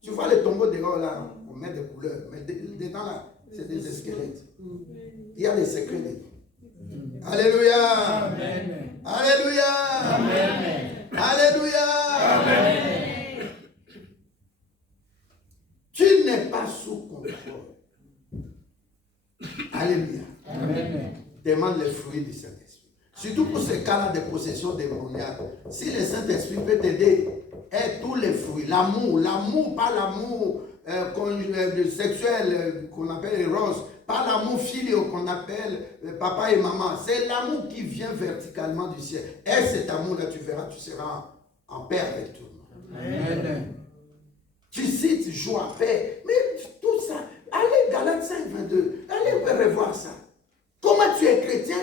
Tu vois les tombeaux dehors là, on met des couleurs, mais dedans là, c'est des squelettes. Il y a des secrets dedans. Alléluia. Amen. Alléluia. Amen. Alléluia. Amen. Tu n'es pas sous contrôle. Alléluia. Amen. Demande les fruits du Saint-Esprit. Surtout pour ces cas-là de possession démoniaque. Si le Saint-Esprit peut t'aider, aide tous les fruits. L'amour, pas l'amour sexuel qu'on appelle eros, pas l'amour filial qu'on appelle papa et maman. C'est l'amour qui vient verticalement du ciel. Et cet amour-là, tu verras, tu seras en paix avec tout le monde. Amen. Tu cites joie, paix. Mais tout ça, allez, Galates 5, 22. Allez revoir ça. Comment tu es chrétien,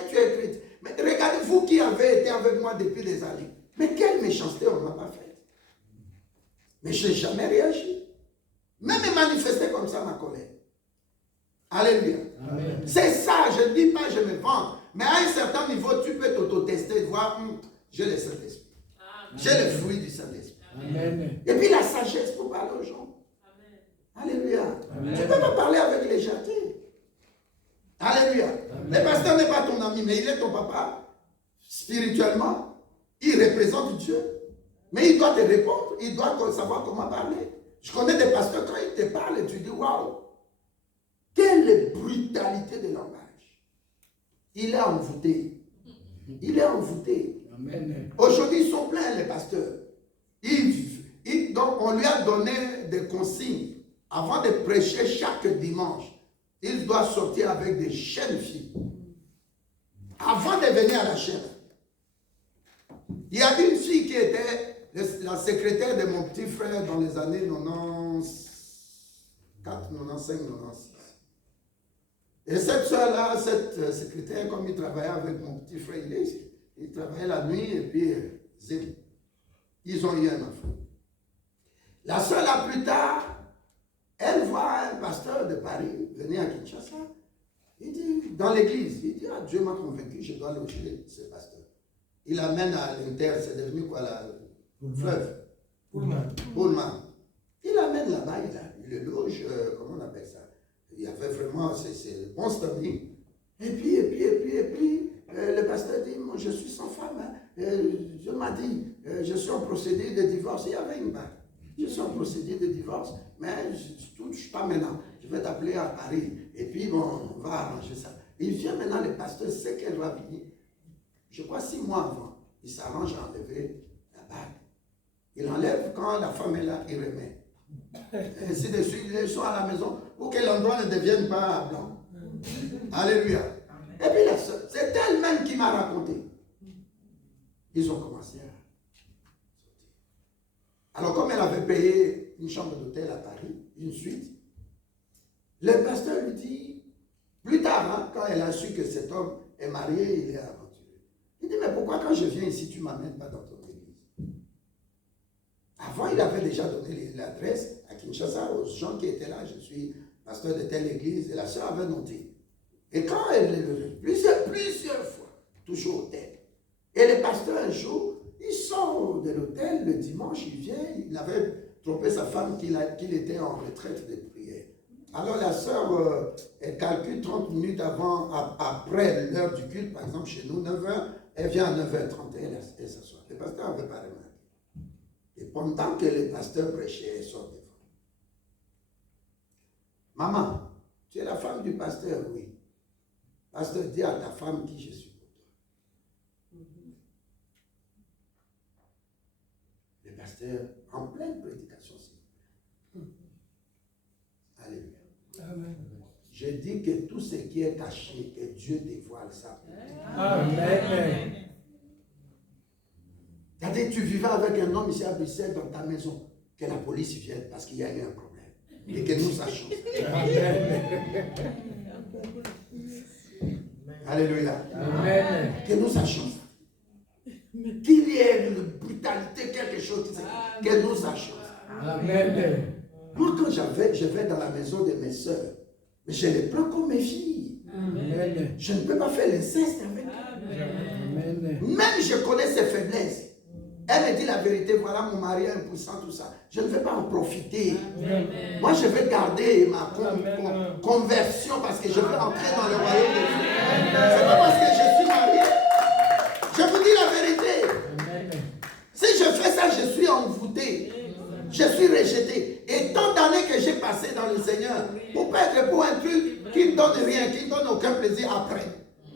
Mais regardez, vous qui avez été avec moi depuis des années. Mais quelle méchanceté on n'a pas faite. Mais je n'ai jamais réagi. Même manifester comme ça ma colère. Alléluia. Amen. C'est ça, je ne dis pas, je me vante. Mais à un certain niveau, tu peux t'auto-tester, voir, j'ai le Saint-Esprit. J'ai le fruit du Saint-Esprit. Amen. Et puis la sagesse pour parler aux gens. Amen. Alléluia. Amen. Tu ne peux pas parler avec légèreté. Alléluia. Amen. Le pasteur n'est pas ton ami, mais il est ton papa. Spirituellement, il représente Dieu. Mais il doit te répondre, il doit savoir comment parler. Je connais des pasteurs, quand ils te parlent, tu dis, waouh, quelle brutalité de langage. Il est envoûté. Il est envoûté. Amen. Aujourd'hui, ils sont pleins, les pasteurs. Donc, on lui a donné des consignes. Avant de prêcher chaque dimanche, il doit sortir avec des jeunes filles. Avant de venir à la chaîne. Il y a une fille qui était la secrétaire de mon petit frère dans les années 94, 95, 96. Et cette soeur-là, cette secrétaire, comme il travaillait avec mon petit frère, il travaillait la nuit et puis ils ont eu un enfant. La soeur-là, plus tard, elle voit un pasteur de Paris venir à Kinshasa. Il dit, dans l'église, il dit, ah, Dieu m'a convaincu, je dois loger ce pasteur. Il l'amène à l'Inter, c'est devenu quoi là? Fleuve. Pullman. Il l'amène là-bas, il le loge, comment on appelle ça? Il y avait vraiment, c'est le bon standing. Et puis, le pasteur dit, moi je suis sans femme. Hein. Dieu m'a dit, je suis en procédé de divorce. Il y avait une bague. Je suis en procédé de divorce, mais je ne touche pas maintenant. Je vais t'appeler à Paris. Et puis, bon, on va arranger ça. Il vient maintenant, le pasteur sait qu'elle va venir. Je crois 6 mois avant. Il s'arrange à enlever la bague. Il enlève quand la femme est là, il remet. Ainsi de suite, ils sont à la maison pour que l'endroit ne devienne pas blanc. Alléluia. Et puis la soeur, c'est elle-même qui m'a raconté. Ils ont commencé à sortir. Alors comme elle avait payé une chambre d'hôtel à Paris, une suite, le pasteur lui dit, plus tard, quand elle a su que cet homme est marié, il est aventuré. Il dit, mais pourquoi quand je viens ici, tu ne m'amènes pas dans ton église? Avant, il avait déjà donné l'adresse à Kinshasa aux gens qui étaient là. Je suis pasteur de telle église et la sœur avait noté. Et quand elle est levée, plusieurs fois, toujours au tel. Et le pasteur, un jour, il sort de l'hôtel le dimanche, il vient, il avait trompé sa femme qu'il était en retraite de prière. Alors la sœur, elle calcule 30 minutes après l'heure du culte, par exemple chez nous, 9h, elle vient à 9h30 et elle s'assoit. Le pasteur n'avait pas remarqué. Et pendant que le pasteur prêchait, elle sort devant. Maman, tu es la femme du pasteur, oui. Pasteur, dis à ta femme qui je suis pour toi. Le pasteur, en pleine prédication, alléluia. Amen. Je dis que tout ce qui est caché, que Dieu dévoile ça. Amen. C'est-à-dire, tu vivais avec un homme ici à Bruxelles dans ta maison, que la police vienne parce qu'il y a eu un problème. Et que nous sachions. Alléluia. Amen. Que nous sachions ça. Qu'il y ait une brutalité, quelque chose, que nous sachions ça. Amen. Moi, quand je vais dans la maison de mes soeurs, mais je les prends comme mes filles. Amen. Je ne peux pas faire l'inceste avec elles. Amen. Même je connais ses faiblesses. Elle me dit la vérité, voilà mon mari impuissant, tout ça. Je ne vais pas en profiter. Amen. Moi, je vais garder ma conversion parce que je veux entrer dans le royaume de Dieu. C'est pas parce que je suis marié. Je vous dis la vérité. Amen. Si je fais ça, je suis envoûté. Je suis rejeté. Et tant d'années que j'ai passé dans le Seigneur pour perdre pour un truc qui ne donne rien, qui ne donne aucun plaisir après.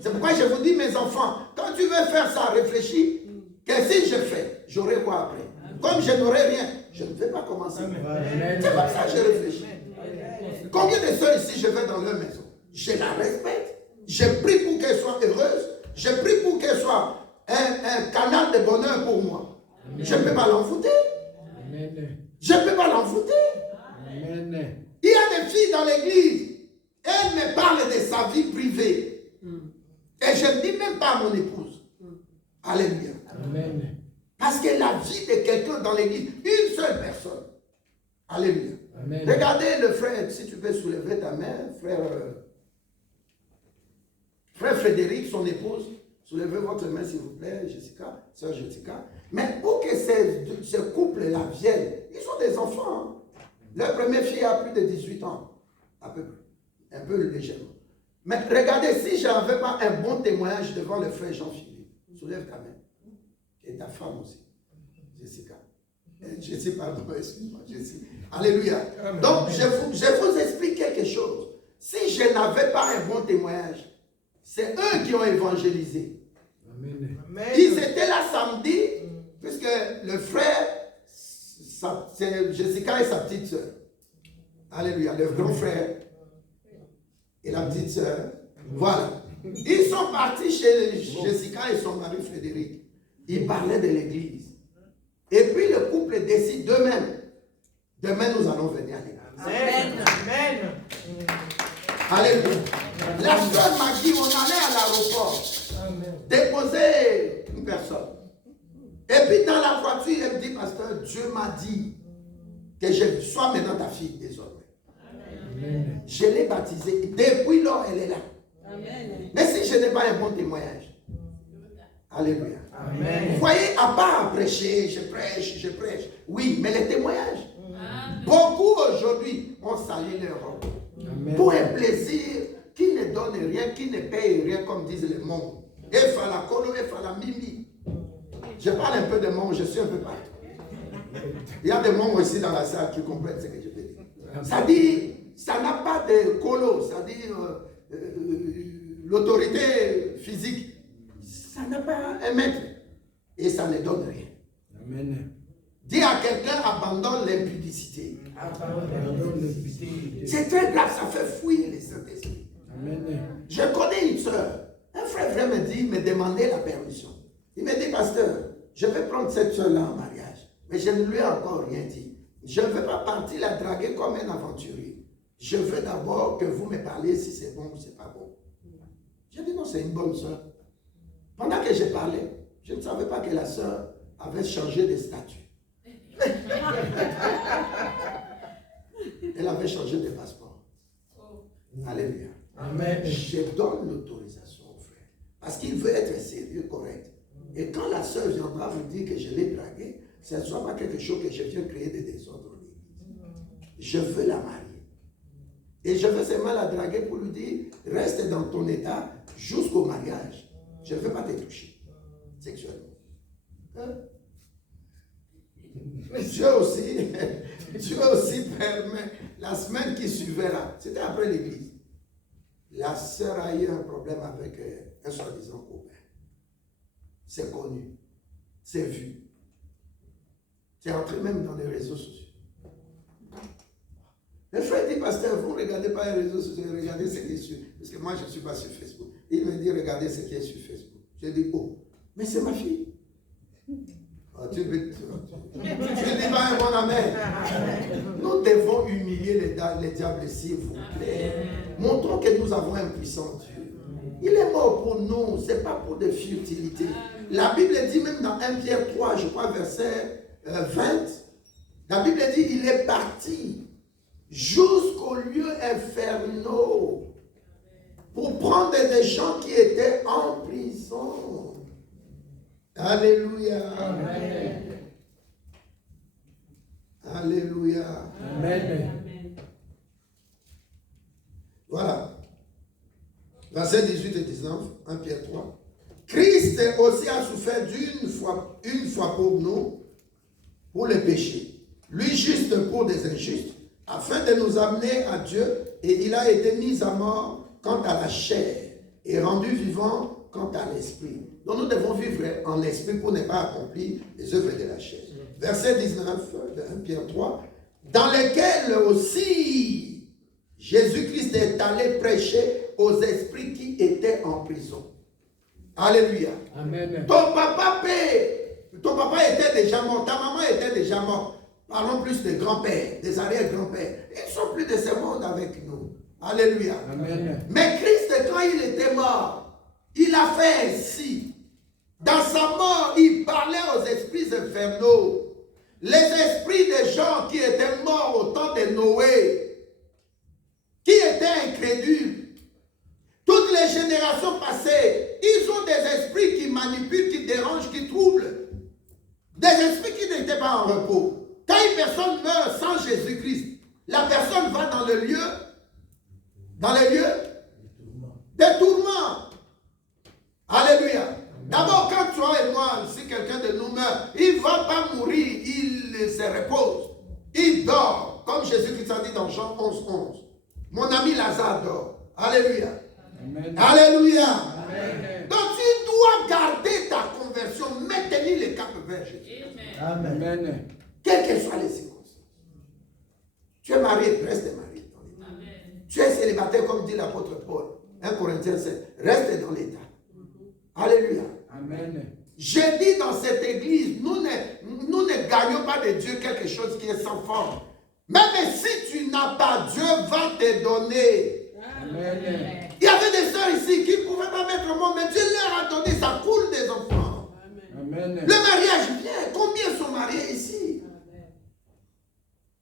C'est pourquoi je vous dis, mes enfants, quand tu veux faire ça, réfléchis que si je fais, j'aurai quoi après? Comme je n'aurai rien, je ne vais pas commencer. C'est comme ça que je réfléchis. Combien de soeurs ici, je vais dans leur maison? Je la respecte. Je prie pour qu'elle soit heureuse. Je prie pour qu'elle soit un canal de bonheur pour moi. Je ne peux pas l'envoûter. Je ne peux pas l'envoûter. Il y a des filles dans l'église. Elle me parle de sa vie privée. Et je ne dis même pas à mon épouse. Alléluia. Amen. Parce que la vie de quelqu'un dans l'église, une seule personne. Alléluia. Amen. Regardez le frère, si tu peux soulever ta main, frère Frédéric, son épouse, soulevez votre main s'il vous plaît, Jessica, sœur Jessica. Mais pour que ce couple-là vienne, ils ont des enfants. Hein. Leur première fille a plus de 18 ans, à peu près, un peu légèrement. Mais regardez, si je n'avais pas un bon témoignage devant le frère Jean-Philippe, soulève ta main. Et ta femme aussi, Jessica. Jessie, pardon, excuse-moi, Jessie. Alléluia. Amen. Donc, je vous explique quelque chose. Si je n'avais pas un bon témoignage, c'est eux qui ont évangélisé. Amen. Ils étaient là samedi, puisque le frère, c'est Jessica et sa petite soeur. Alléluia, le grand frère et la petite soeur. Voilà. Ils sont partis chez Jessica et son mari Frédéric. Ils parlaient de l'église. Et puis le couple décide d'eux-mêmes. Demain, nous allons venir à l'église. Amen. Alléluia. La soeur m'a dit, on allait à l'aéroport déposer une personne. Et puis dans la voiture, elle me dit, pasteur, Dieu m'a dit que je sois maintenant ta fille désormais. Amen. Je l'ai baptisée. Depuis lors, elle est là. Amen. Mais si je n'ai pas un bon témoignage, alléluia. Amen. Vous voyez, à part prêcher, je prêche. Oui, mais les témoignages. Beaucoup aujourd'hui ont sali leur robe. Amen. Pour un plaisir qui ne donne rien, qui ne paye rien, comme disent les mondes. Et fala kolo, et fala mimi. Je parle un peu de membres, je suis un peu partout. Il y a des membres ici dans la salle qui comprennent ce que je veux dire. Ça dit, ça n'a pas de colo, ça dit l'autorité physique. Ça n'a pas un maître. Et ça ne donne rien. Amen. Dis à quelqu'un, abandonne l'impudicité. Abandonne l'impunité. C'est très grave, ça fait fuir les Saint-Esprit. Amen. Je connais une soeur. Un frère me dit, me demander la permission. Il me dit, pasteur, je vais prendre cette soeur-là en mariage. Mais je ne lui ai encore rien dit. Je ne veux pas partir la draguer comme un aventurier. Je veux d'abord que vous me parliez si c'est bon ou c'est pas bon. J'ai dit non, c'est une bonne soeur. Pendant que je parlais, je ne savais pas que la soeur avait changé de statut. Elle avait changé de passeport. Alléluia. Amen. Je donne l'autorisation au frère. Parce qu'il veut être sérieux, correct. Et quand la soeur viendra vous dire que je l'ai draguée, ce ne soit pas quelque chose que je viens créer des désordres en l'église. Je veux la marier. Et je veux seulement la draguer pour lui dire, reste dans ton état jusqu'au mariage. Je ne veux pas te toucher sexuellement. Hein? Dieu aussi permet, la semaine qui suivra, c'était après l'église, la sœur a eu un problème avec un soi-disant copain. C'est connu, c'est vu. C'est entré même dans les réseaux sociaux. Le frère dit, pasteur, vous ne regardez pas les réseaux sociaux, regardez ce qui est sur. Parce que moi, je ne suis pas sur Facebook. Il me dit, regardez ce qui est sur Facebook. Je dis, oh, mais c'est ma fille. Oh, tu dis pas un bon amen. Nous devons humilier les diables, s'il vous plaît. Montrons que nous avons un puissant Dieu. Il est mort pour nous, ce n'est pas pour des futilités. La Bible dit même dans 1 Pierre 3, je crois, verset 20, la Bible dit, il est parti jusqu'aux lieux infernaux pour prendre des gens qui étaient en prison. Alléluia. Amen. Alléluia. Amen. Voilà. Versets 18 et 19, 1 Pierre 3. Christ aussi a souffert une fois pour nous, pour les péchés. Lui juste pour des injustes, afin de nous amener à Dieu, et il a été mis à mort quant à la chair, et rendu vivant quant à l'esprit. Donc nous devons vivre en esprit pour ne pas accomplir les œuvres de la chair. Verset 19 de 1 Pierre 3, dans lequel aussi Jésus-Christ est allé prêcher aux esprits qui étaient en prison. Alléluia. Amen. Ton papa était déjà mort, ta maman était déjà morte. Parlons plus des grands-pères, des arrière-grands-pères. Ils ne sont plus de ce monde avec nous. Alléluia. Amen. Mais Christ, quand il était mort, il a fait ainsi. Dans sa mort, il parlait aux esprits infernaux. Les esprits des gens qui étaient morts au temps de Noé, qui étaient incrédules. Toutes les générations passées, ils ont des esprits qui manipulent, qui dérangent, qui troublent. Des esprits qui n'étaient pas en repos. Quand une personne meurt sans Jésus-Christ, la personne va dans les lieux des tourments. Alléluia. D'abord, quand toi et moi, si quelqu'un de nous meurt, il ne va pas mourir, il se repose. Il dort, comme Jésus-Christ a dit dans Jean 11, 11. Mon ami Lazare dort. Alléluia. Amen. Alléluia. Amen. Donc tu dois garder ta conversion, maintenir le cap vers Jésus. Amen. Amen. Quelles que soient les circonstances. Tu es marié, reste marié dans l'état. Tu es célibataire, comme dit l'apôtre Paul. 1 Corinthiens 7. Reste dans l'état. Alléluia. Amen. J'ai dit dans cette église, nous ne gagnons pas de Dieu quelque chose qui est sans forme. Même si tu n'as pas, Dieu va te donner. Amen. Il y avait des sœurs ici qui ne pouvaient pas mettre au monde, mais Dieu leur a donné, ça coule des enfants. Amen. Le mariage vient. Combien sont mariés ici?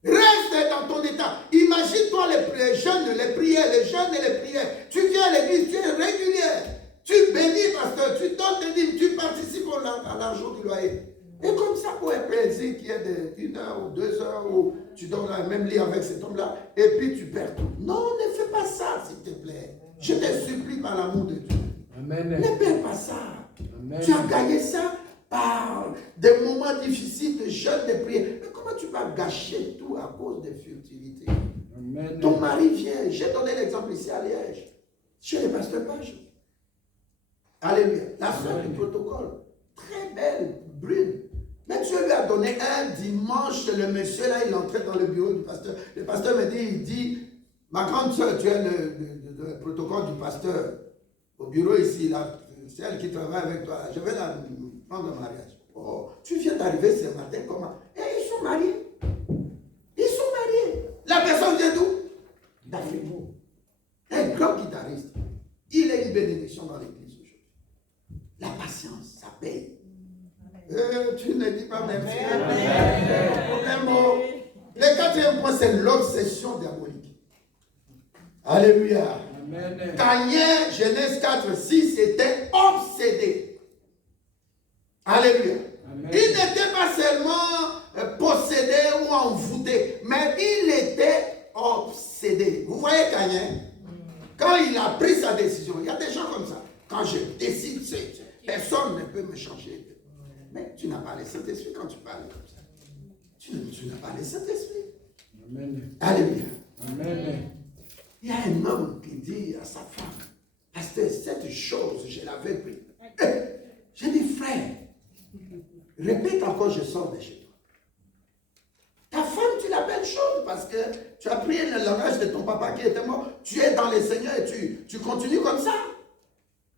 Reste dans ton état. Imagine-toi les jeunes, les prières, les jeunes et les prières. Tu viens à l'église, tu es régulière. Tu bénis, pasteur, tu donnes tes dîmes, tu participes à l'argent du loyer. Et comme ça, pour un plaisir qui est de 1 heure ou 2 heures, où tu dors dans le même lit avec cet homme-là, et puis tu perds tout. Non, ne fais pas ça, s'il te plaît. Je te supplie par l'amour de Dieu. Amen. Ne perds pas ça. Amen. Tu as gagné ça. par des moments difficiles de jeûne, de prière. Mais comment tu vas gâcher tout à cause de futilité? Amen. Ton mari vient. J'ai donné l'exemple ici à Liège, chez le pasteur Page. Alléluia. La soeur du protocole, très belle, brune. Mais Dieu lui a donné un dimanche, le monsieur là, il entrait dans le bureau du pasteur. Le pasteur me dit, il dit, ma grande soeur, tu es le protocole du pasteur au bureau ici, là, c'est elle qui travaille avec toi. Je vais la prendre en mariage. Oh, tu viens d'arriver ce matin, comment? Et ils sont mariés. Ils sont mariés. La personne vient d'où? d'Afrique. Un grand guitariste. Il est une bénédiction dans l'église aujourd'hui. La patience, ça paye. Tu ne dis pas merci. Un mot. Le quatrième point, c'est l'obsession diabolique. Alléluia. Caïn, Genèse 4, 6, était obsédé. Alléluia. Amen. Il n'était pas seulement possédé ou envoûté, mais il était obsédé. Vous voyez Caïn, quand il a pris sa décision, il y a des gens comme ça. Quand je décide, personne ne peut me changer. Mais tu n'as pas le Saint-Esprit quand tu parles comme ça. Tu n'as pas le Saint-Esprit. Amen. Alléluia. Amen. Il y a un homme qui dit à sa femme, pasteur, cette chose, je l'avais pris. J'ai dit, frère, répète encore, je sors de chez toi. Ta femme, tu l'appelles chose parce que tu as pris le langage de ton papa qui était mort. Tu es dans les Seigneurs et tu continues comme ça.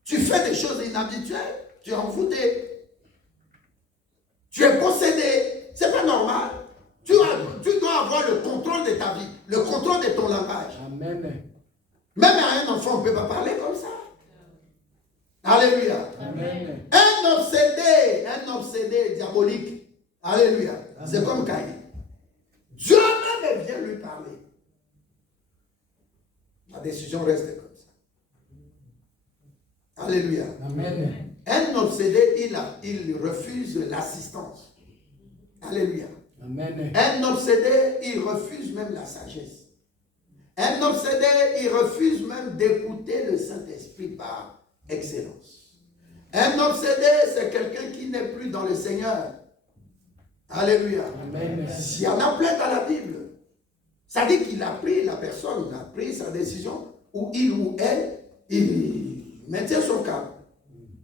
Tu fais des choses inhabituelles. Tu es envoûté. Tu es possédé. C'est pas normal. Tu dois avoir le contrôle de ta vie, le contrôle de ton langage. Amen. Même à un enfant, on ne peut pas parler comme ça. Alléluia. Amen. Un obsédé diabolique. Alléluia. C'est comme Caïn. Dieu même vient lui parler. La décision reste comme ça. Alléluia. Amen. Un obsédé, il refuse l'assistance. Alléluia. Amen. Un obsédé, il refuse même la sagesse. Un obsédé, il refuse même d'écouter le Saint-Esprit par excellence. Un obsédé, c'est quelqu'un qui n'est plus dans le Seigneur. Alléluia. Amen. Il y en a plein dans la Bible. Ça dit qu'il a pris, la personne a pris sa décision, ou il ou elle, il maintient son cap.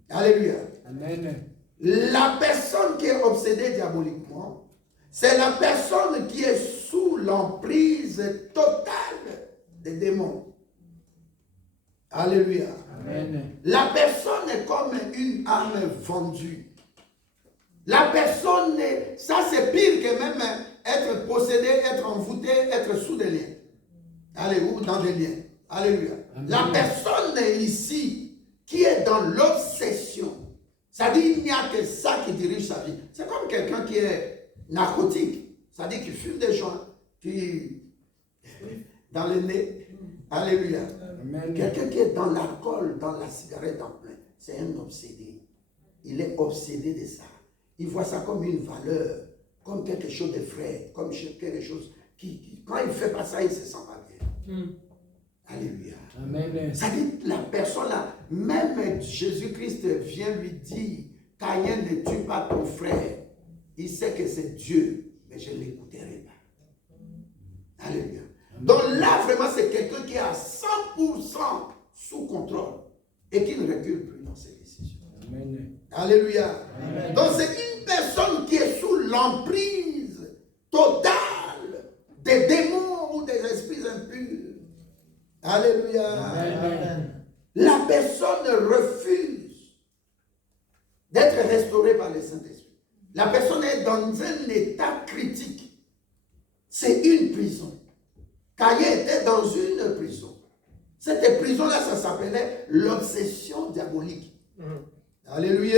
Alléluia. Amen. La personne qui est obsédée diaboliquement, c'est la personne qui est sous l'emprise totale des démons. Alléluia. Amen. La personne est comme une âme vendue. La personne, ça c'est pire que même être possédé, être envoûté, être sous des liens. Alléluia, dans des liens. Alléluia. Amen. La personne ici qui est dans l'obsession, ça dit il n'y a que ça qui dirige sa vie. C'est comme quelqu'un qui est narcotique, ça dit qu'il fume des joints, qui dans le nez. Alléluia. Quelqu'un qui est dans l'alcool, dans la cigarette en plein, c'est un obsédé. Il est obsédé de ça. Il voit ça comme une valeur, comme quelque chose de frais, comme quelque chose qui quand il ne fait pas ça, il ne se sent pas bien. Alléluia. Amen. Ça dit la personne là, même Jésus-Christ vient lui dire, Caïn ne tue pas ton frère. Il sait que c'est Dieu, mais je ne l'écouterai pas. Alléluia. Donc là, vraiment, c'est quelqu'un qui est à 100% sous contrôle et qui ne recule plus dans ses décisions. Amen. Alléluia. Amen. Donc c'est une personne qui est sous l'emprise totale des démons ou des esprits impurs. Alléluia. Amen. La personne refuse d'être restaurée par le Saint-Esprit. La personne est dans un état critique. C'est une prison. Caïn était dans une prison. Cette prison-là, ça s'appelait l'obsession diabolique. Alléluia.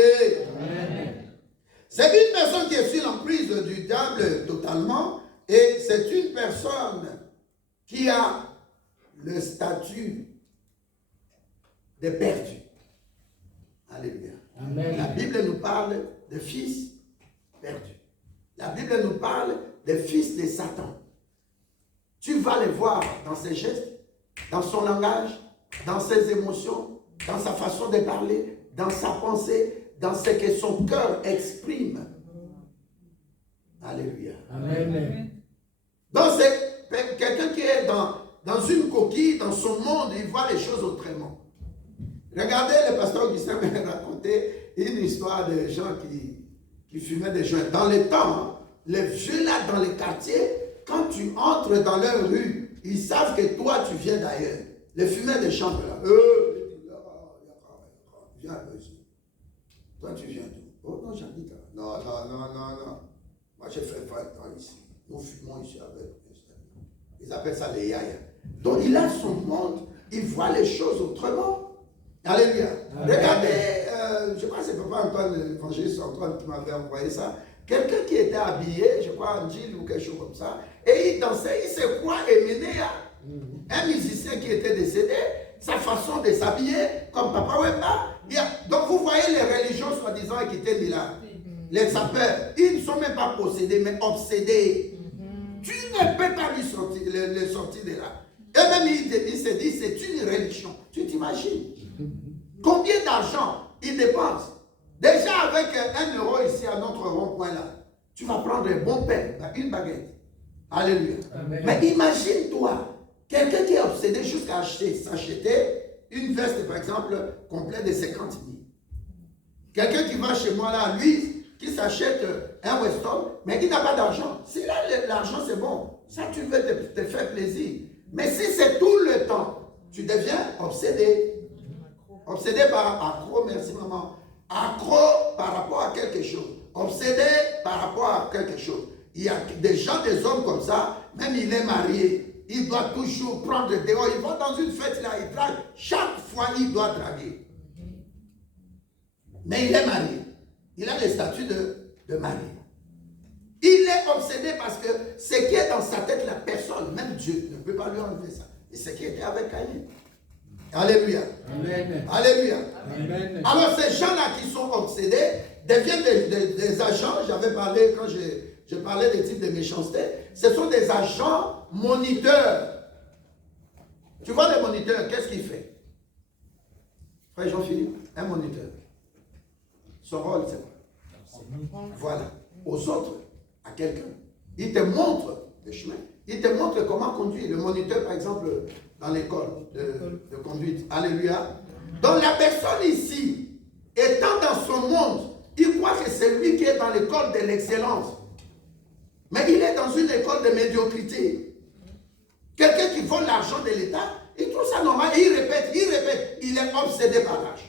Amen. C'est une personne qui est sous l'emprise du diable totalement, et c'est une personne qui a le statut de perdu. Alléluia. Amen. La Bible nous parle de fils perdus. La Bible nous parle de fils de Satan. Tu vas le voir dans ses gestes, dans son langage, dans ses émotions, dans sa façon de parler, dans sa pensée, dans ce que son cœur exprime. Alléluia. Amen. Donc c'est quelqu'un qui est dans une coquille, dans son monde, il voit les choses autrement. Regardez, le pasteur Augustin m'a raconté une histoire de gens qui fumaient des joints. Dans les temps, les vieux là dans les quartiers, quand tu entres dans leur rue, ils savent que toi tu viens d'ailleurs. Les fumeurs de chambre là, viens ici. Toi tu viens d'où? Oh non, j'habite là. Non. Moi j'ai fait 20 ans ici. Nous fumons ici avec. Ils appellent ça les yaya. Donc il a son monde, il voit les choses autrement. Alléluia. Amen. Regardez, je crois que c'est Papa Antoine, l'évangéliste Antoine qui m'avait envoyé ça. Quelqu'un qui était habillé, je crois en jean ou quelque chose comme ça, et il dansait, il se croit Eménéa. Un musicien qui était décédé, sa façon de s'habiller, comme Papa Wemba. Donc vous voyez les religions soi-disant qui étaient là. Les sapeurs, ils ne sont même pas possédés, mais obsédés. Tu ne peux pas lui sortir, le sortir de là. Et même il se dit, c'est une religion. Tu t'imagines combien d'argent il dépense? Déjà avec 1 euro ici à notre rond-point là, tu vas prendre un bon pain, une baguette. Alléluia. Amen. Mais imagine-toi, quelqu'un qui est obsédé jusqu'à s'acheter une veste par exemple complète de 50 000. Quelqu'un qui va chez moi là, lui, qui s'achète un Weston, mais qui n'a pas d'argent. Si là l'argent c'est bon, ça tu veux te faire plaisir. Mais si c'est tout le temps, tu deviens obsédé. Obsédé par accro, merci maman. Accro par rapport à quelque chose. Obsédé par rapport à quelque chose. Il y a des gens, des hommes comme ça, même il est marié. Il doit toujours prendre dehors. Il va dans une fête là, il drague. Chaque fois, il doit draguer. Mais il est marié. Il a le statut de mari. Il est obsédé parce que ce qui est dans sa tête, la personne, même Dieu, ne peut pas lui enlever ça. Et ce qui était avec Caïn. Alléluia. Amen. Alléluia. Amen. Alors ces gens-là qui sont obsédés deviennent des agents. J'avais parlé, quand je parlais des types de méchanceté, ce sont des agents moniteurs. Tu vois le moniteur, qu'est-ce qu'il fait? Frère Jean-Philippe, un moniteur. Son rôle, c'est quoi? Voilà. Aux autres, à quelqu'un. Il te montre le chemin. Il te montre comment conduire. Le moniteur, par exemple, dans l'école de conduite. Alléluia. Donc la personne ici, étant dans son monde, il croit que c'est lui qui est dans l'école de l'excellence. Mais il est dans une école de médiocrité. Quelqu'un qui vole l'argent de l'État, il trouve ça normal et il répète. Il est obsédé par l'argent.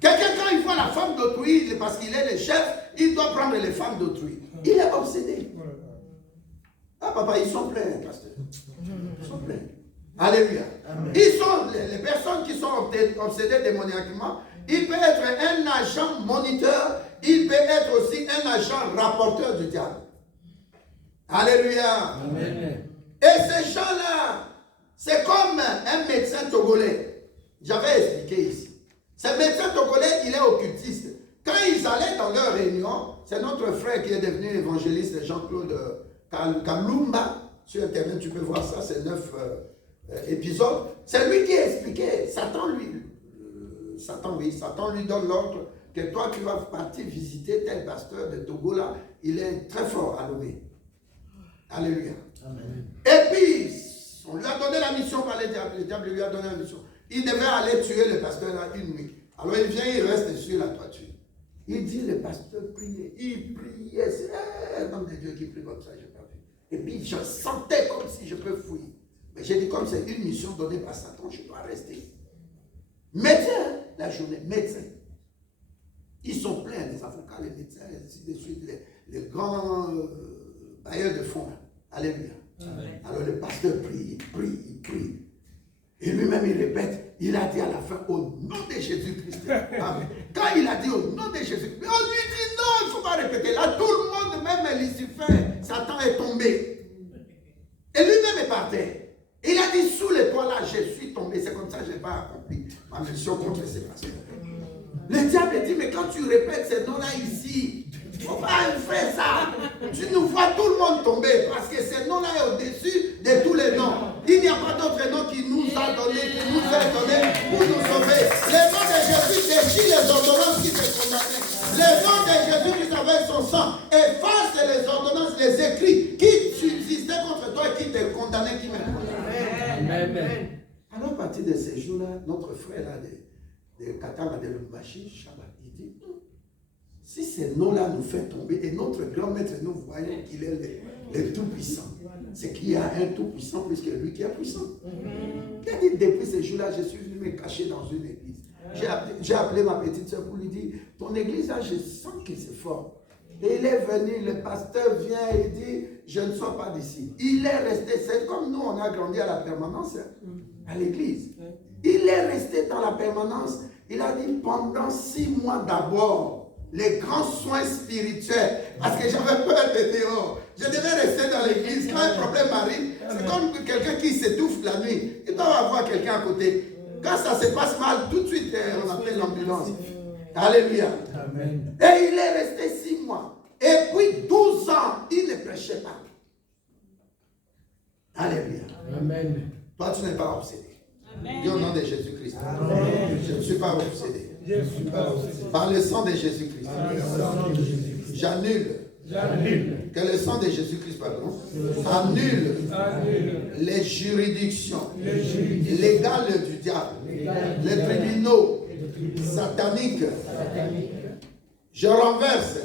Quelqu'un, quand il voit la femme d'autrui, parce qu'il est le chef, il doit prendre les femmes d'autrui. Il est obsédé. Ah papa, ils sont pleins, pasteur. Ils sont pleins. Alléluia. Amen. Ils sont les personnes qui sont obsédées démoniaquement. Il peut être un agent moniteur, il peut être aussi un agent rapporteur du diable. Alléluia. Amen. Et ces gens-là, c'est comme un médecin togolais. J'avais expliqué ici. Ce médecin togolais, il est occultiste. Quand ils allaient dans leur réunion, c'est notre frère qui est devenu évangéliste, Jean-Claude Kamlumba. Sur Internet, tu peux voir ça, c'est 9 épisodes. C'est lui qui expliquait. Satan lui donne l'ordre que toi, tu vas partir visiter tel pasteur de Togo là. Il est très fort à Lomé. Alléluia. Amen. Et puis, on lui a donné la mission par le diable lui a donné la mission. Il devait aller tuer le pasteur là une nuit. Alors il vient, il reste sur la toiture. Il dit, le pasteur priait. Il priait. C'est un homme de Dieu qui prie comme ça, je n'ai pas vu. Et puis je sentais comme si je peux fuir. Mais j'ai dit, comme c'est une mission donnée par Satan, je dois rester. Médecin, la journée, médecin. Ils sont pleins, les avocats, les médecins, ainsi de suite, les grands bailleurs de fonds. Alléluia. Amen. Alors le pasteur prie, il prie. Et lui-même, il répète, il a dit à la fin, au nom de Jésus-Christ. Amen. Quand il a dit au nom de Jésus-Christ, on lui dit non, il ne faut pas répéter. Là, tout le monde, même Lucifer, Satan est tombé. Et lui-même est par terre. Il a dit, sous les toits là, je suis tombé. C'est comme ça que je n'ai pas accompli ma mission contre ces pasteurs. Le diable dit, mais quand tu répètes ces noms-là ici, il ne faut pas faire ça. Tu nous vois tout le monde tomber parce que ce nom-là est au-dessus de tous les noms. Il n'y a pas d'autre nom qui nous a donné, qui nous est donné pour nous sauver. Le nom de Jésus déchire les ordonnances qui te sang, efface les ordonnances, les écrits qui subsistaient contre toi et qui te condamnaient, qui me condamnaient. Amen. Alors, à partir de ces jours-là, notre frère là, de Katanga de Lumbashi, Shabbat, il dit, si ces noms-là nous fait tomber, et notre grand maître, nous voyons qu'il est le tout-puissant, c'est qu'il y a un tout-puissant plus que lui qui est puissant. Il a dit, depuis ces jours-là, je suis venu me cacher dans une église. J'ai appelé ma petite soeur pour lui dire, ton église là, je sens que c'est fort. Et il est venu, le pasteur vient et dit, je ne sors pas d'ici. Il est resté, c'est comme nous, on a grandi à la permanence, à l'église. Il est resté dans la permanence. Il a dit, pendant 6 mois d'abord, les grands soins spirituels, parce que j'avais peur de dehors. Je devais rester dans l'église. Quand un problème arrive, c'est comme quelqu'un qui s'étouffe la nuit. Il doit avoir quelqu'un à côté. Quand ça se passe mal, tout de suite, on appelle l'ambulance. Alléluia. Amen. Et il est resté 6 mois. Et puis 12 ans, il ne prêchait pas. Alléluia. Amen. Toi, tu n'es pas obsédé. Dis au nom de Jésus-Christ. Je ne suis pas obsédé. Par le sang de Jésus-Christ. J'annule. Que le sang de Jésus-Christ, pardon, annule les juridictions légales du diable, les tribunaux sataniques. Je renverse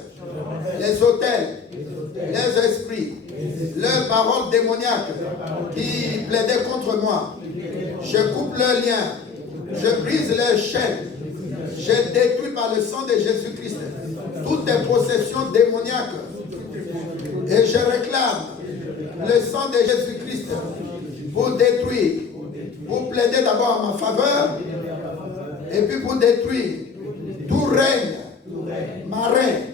les autels, les esprits, leurs paroles démoniaques qui plaidaient contre moi. Je coupe leurs liens, je brise leurs chaînes, je détruis par le sang de Jésus-Christ toutes les possessions démoniaques. Et je réclame le sang de Jésus-Christ pour détruire, pour plaider d'abord en ma faveur, et puis pour détruire tout règne marin,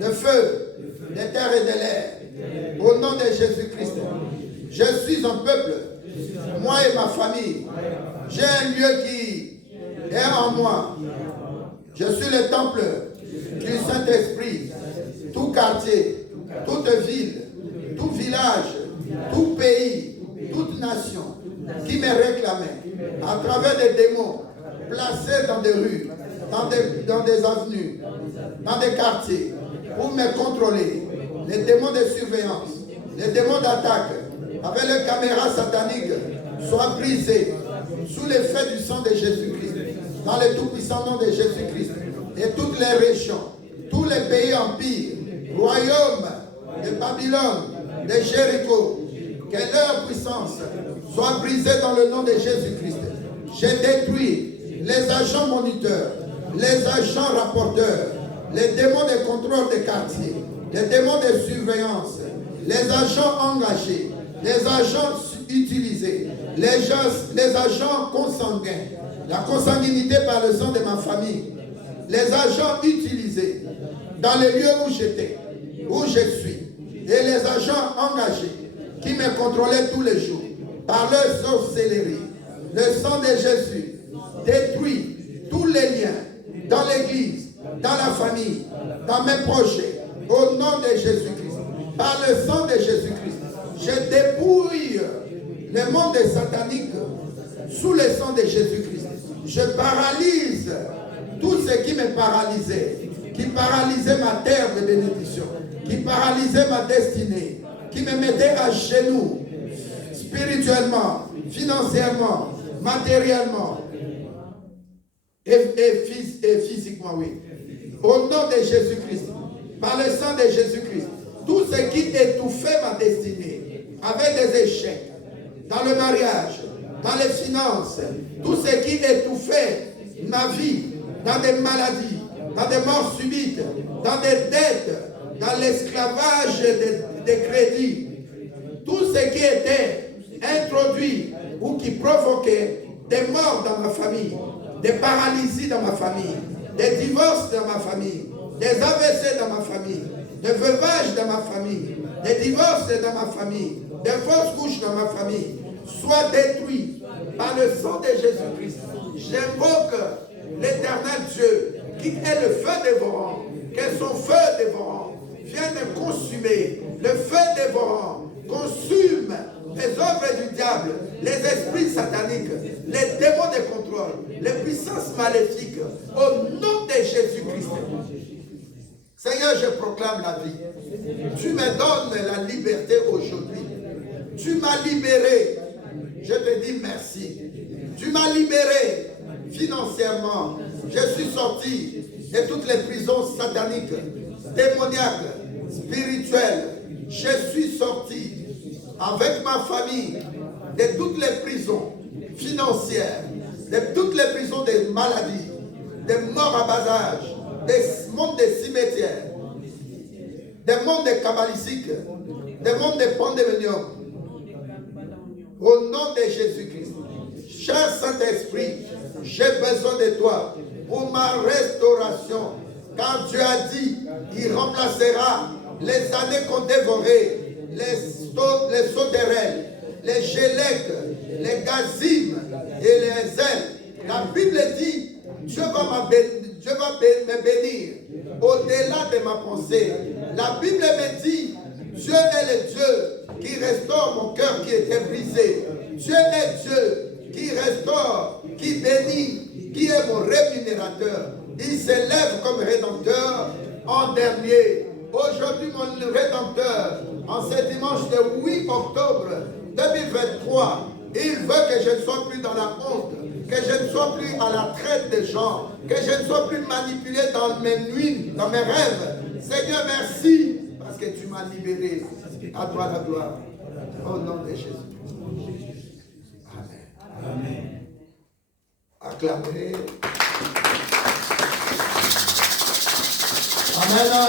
de feu, de terre et de l'air. Au nom de Jésus-Christ, je suis un peuple, moi et ma famille. J'ai un lieu qui est en moi. Je suis le temple du Saint-Esprit. Tout quartier, toute ville, tout village, tout pays, toute nation qui me réclamait à travers des démons placés dans des rues, dans des avenues, dans des quartiers, pour me contrôler. Les démons de surveillance, les démons d'attaque, avec les caméras sataniques, soient brisés sous l'effet du sang de Jésus-Christ, dans le tout-puissant nom de Jésus-Christ. Et toutes les régions, tous les pays empires, royaumes de Babylone, de Jéricho, que leur puissance soit brisée dans le nom de Jésus-Christ. J'ai détruit les agents moniteurs, les agents rapporteurs, les démons de contrôle des quartiers, les démons de surveillance, les agents engagés, les agents utilisés, les agents consanguins, la consanguinité par le sang de ma famille, les agents utilisés dans les lieux où j'étais, où je suis, et les agents engagés qui me contrôlaient tous les jours par leur sorcellerie. Le sang de Jésus détruit tous les liens dans l'église, dans la famille, dans mes projets, au nom de Jésus-Christ. Par le sang de Jésus-Christ, je dépouille le monde satanique sous le sang de Jésus-Christ. Je paralyse tout ce qui me paralysait, qui paralysait ma terre de bénédiction, qui paralysait ma destinée, qui me mettait à genoux, spirituellement, financièrement, matériellement et physiquement, oui. Au nom de Jésus-Christ, par le sang de Jésus-Christ, tout ce qui étouffait ma destinée, avec des échecs, dans le mariage, dans les finances, tout ce qui étouffait ma vie, dans des maladies, dans des morts subites, dans des dettes, dans l'esclavage des crédits, tout ce qui était introduit ou qui provoquait des morts dans ma famille, des paralysies dans ma famille, des divorces dans ma famille, des AVC dans ma famille, des veuvages dans ma famille, des divorces dans ma famille, des fausses couches dans ma famille, soient détruits par le sang de Jésus-Christ. J'invoque l'éternel Dieu, qui est le feu dévorant, que son feu dévorant vienne consumer, le feu dévorant consume les œuvres du diable, les esprits sataniques, les démons de contrôle, les puissances maléfiques, au nom de Jésus-Christ. Seigneur, je proclame la vie. Tu me donnes la liberté aujourd'hui. Tu m'as libéré. Je te dis merci. Tu m'as libéré financièrement. Je suis sorti de toutes les prisons sataniques, démoniaques, spirituelles. Je suis sorti avec ma famille de toutes les prisons financières, de toutes les prisons des maladies, des morts à bas âge, des mondes des cimetières, des mondes des kabbalistiques, des mondes des pandémoniums. Au nom de Jésus-Christ, cher Saint-Esprit, j'ai besoin de toi pour ma restauration. Car Dieu a dit, il remplacera les années qu'on dévorait, les sauterelles, les gélèques, les gazimes et les ailes. La Bible dit, Dieu va me bénir au-delà de ma pensée. La Bible me dit, Dieu est le Dieu qui restaure mon cœur qui était brisé. Dieu est Dieu qui restaure, qui bénit, qui est mon rémunérateur. Il s'élève comme rédempteur en dernier. Aujourd'hui, mon rédempteur, en ce dimanche de 8 octobre 2023, il veut que je ne sois plus dans la honte, que je ne sois plus à la traite des gens, que je ne sois plus manipulé dans mes nuits, dans mes rêves. Seigneur, merci, parce que tu m'as libéré. À toi la gloire. Au nom de Jésus. Amen. Amen. Acclamez. Amen.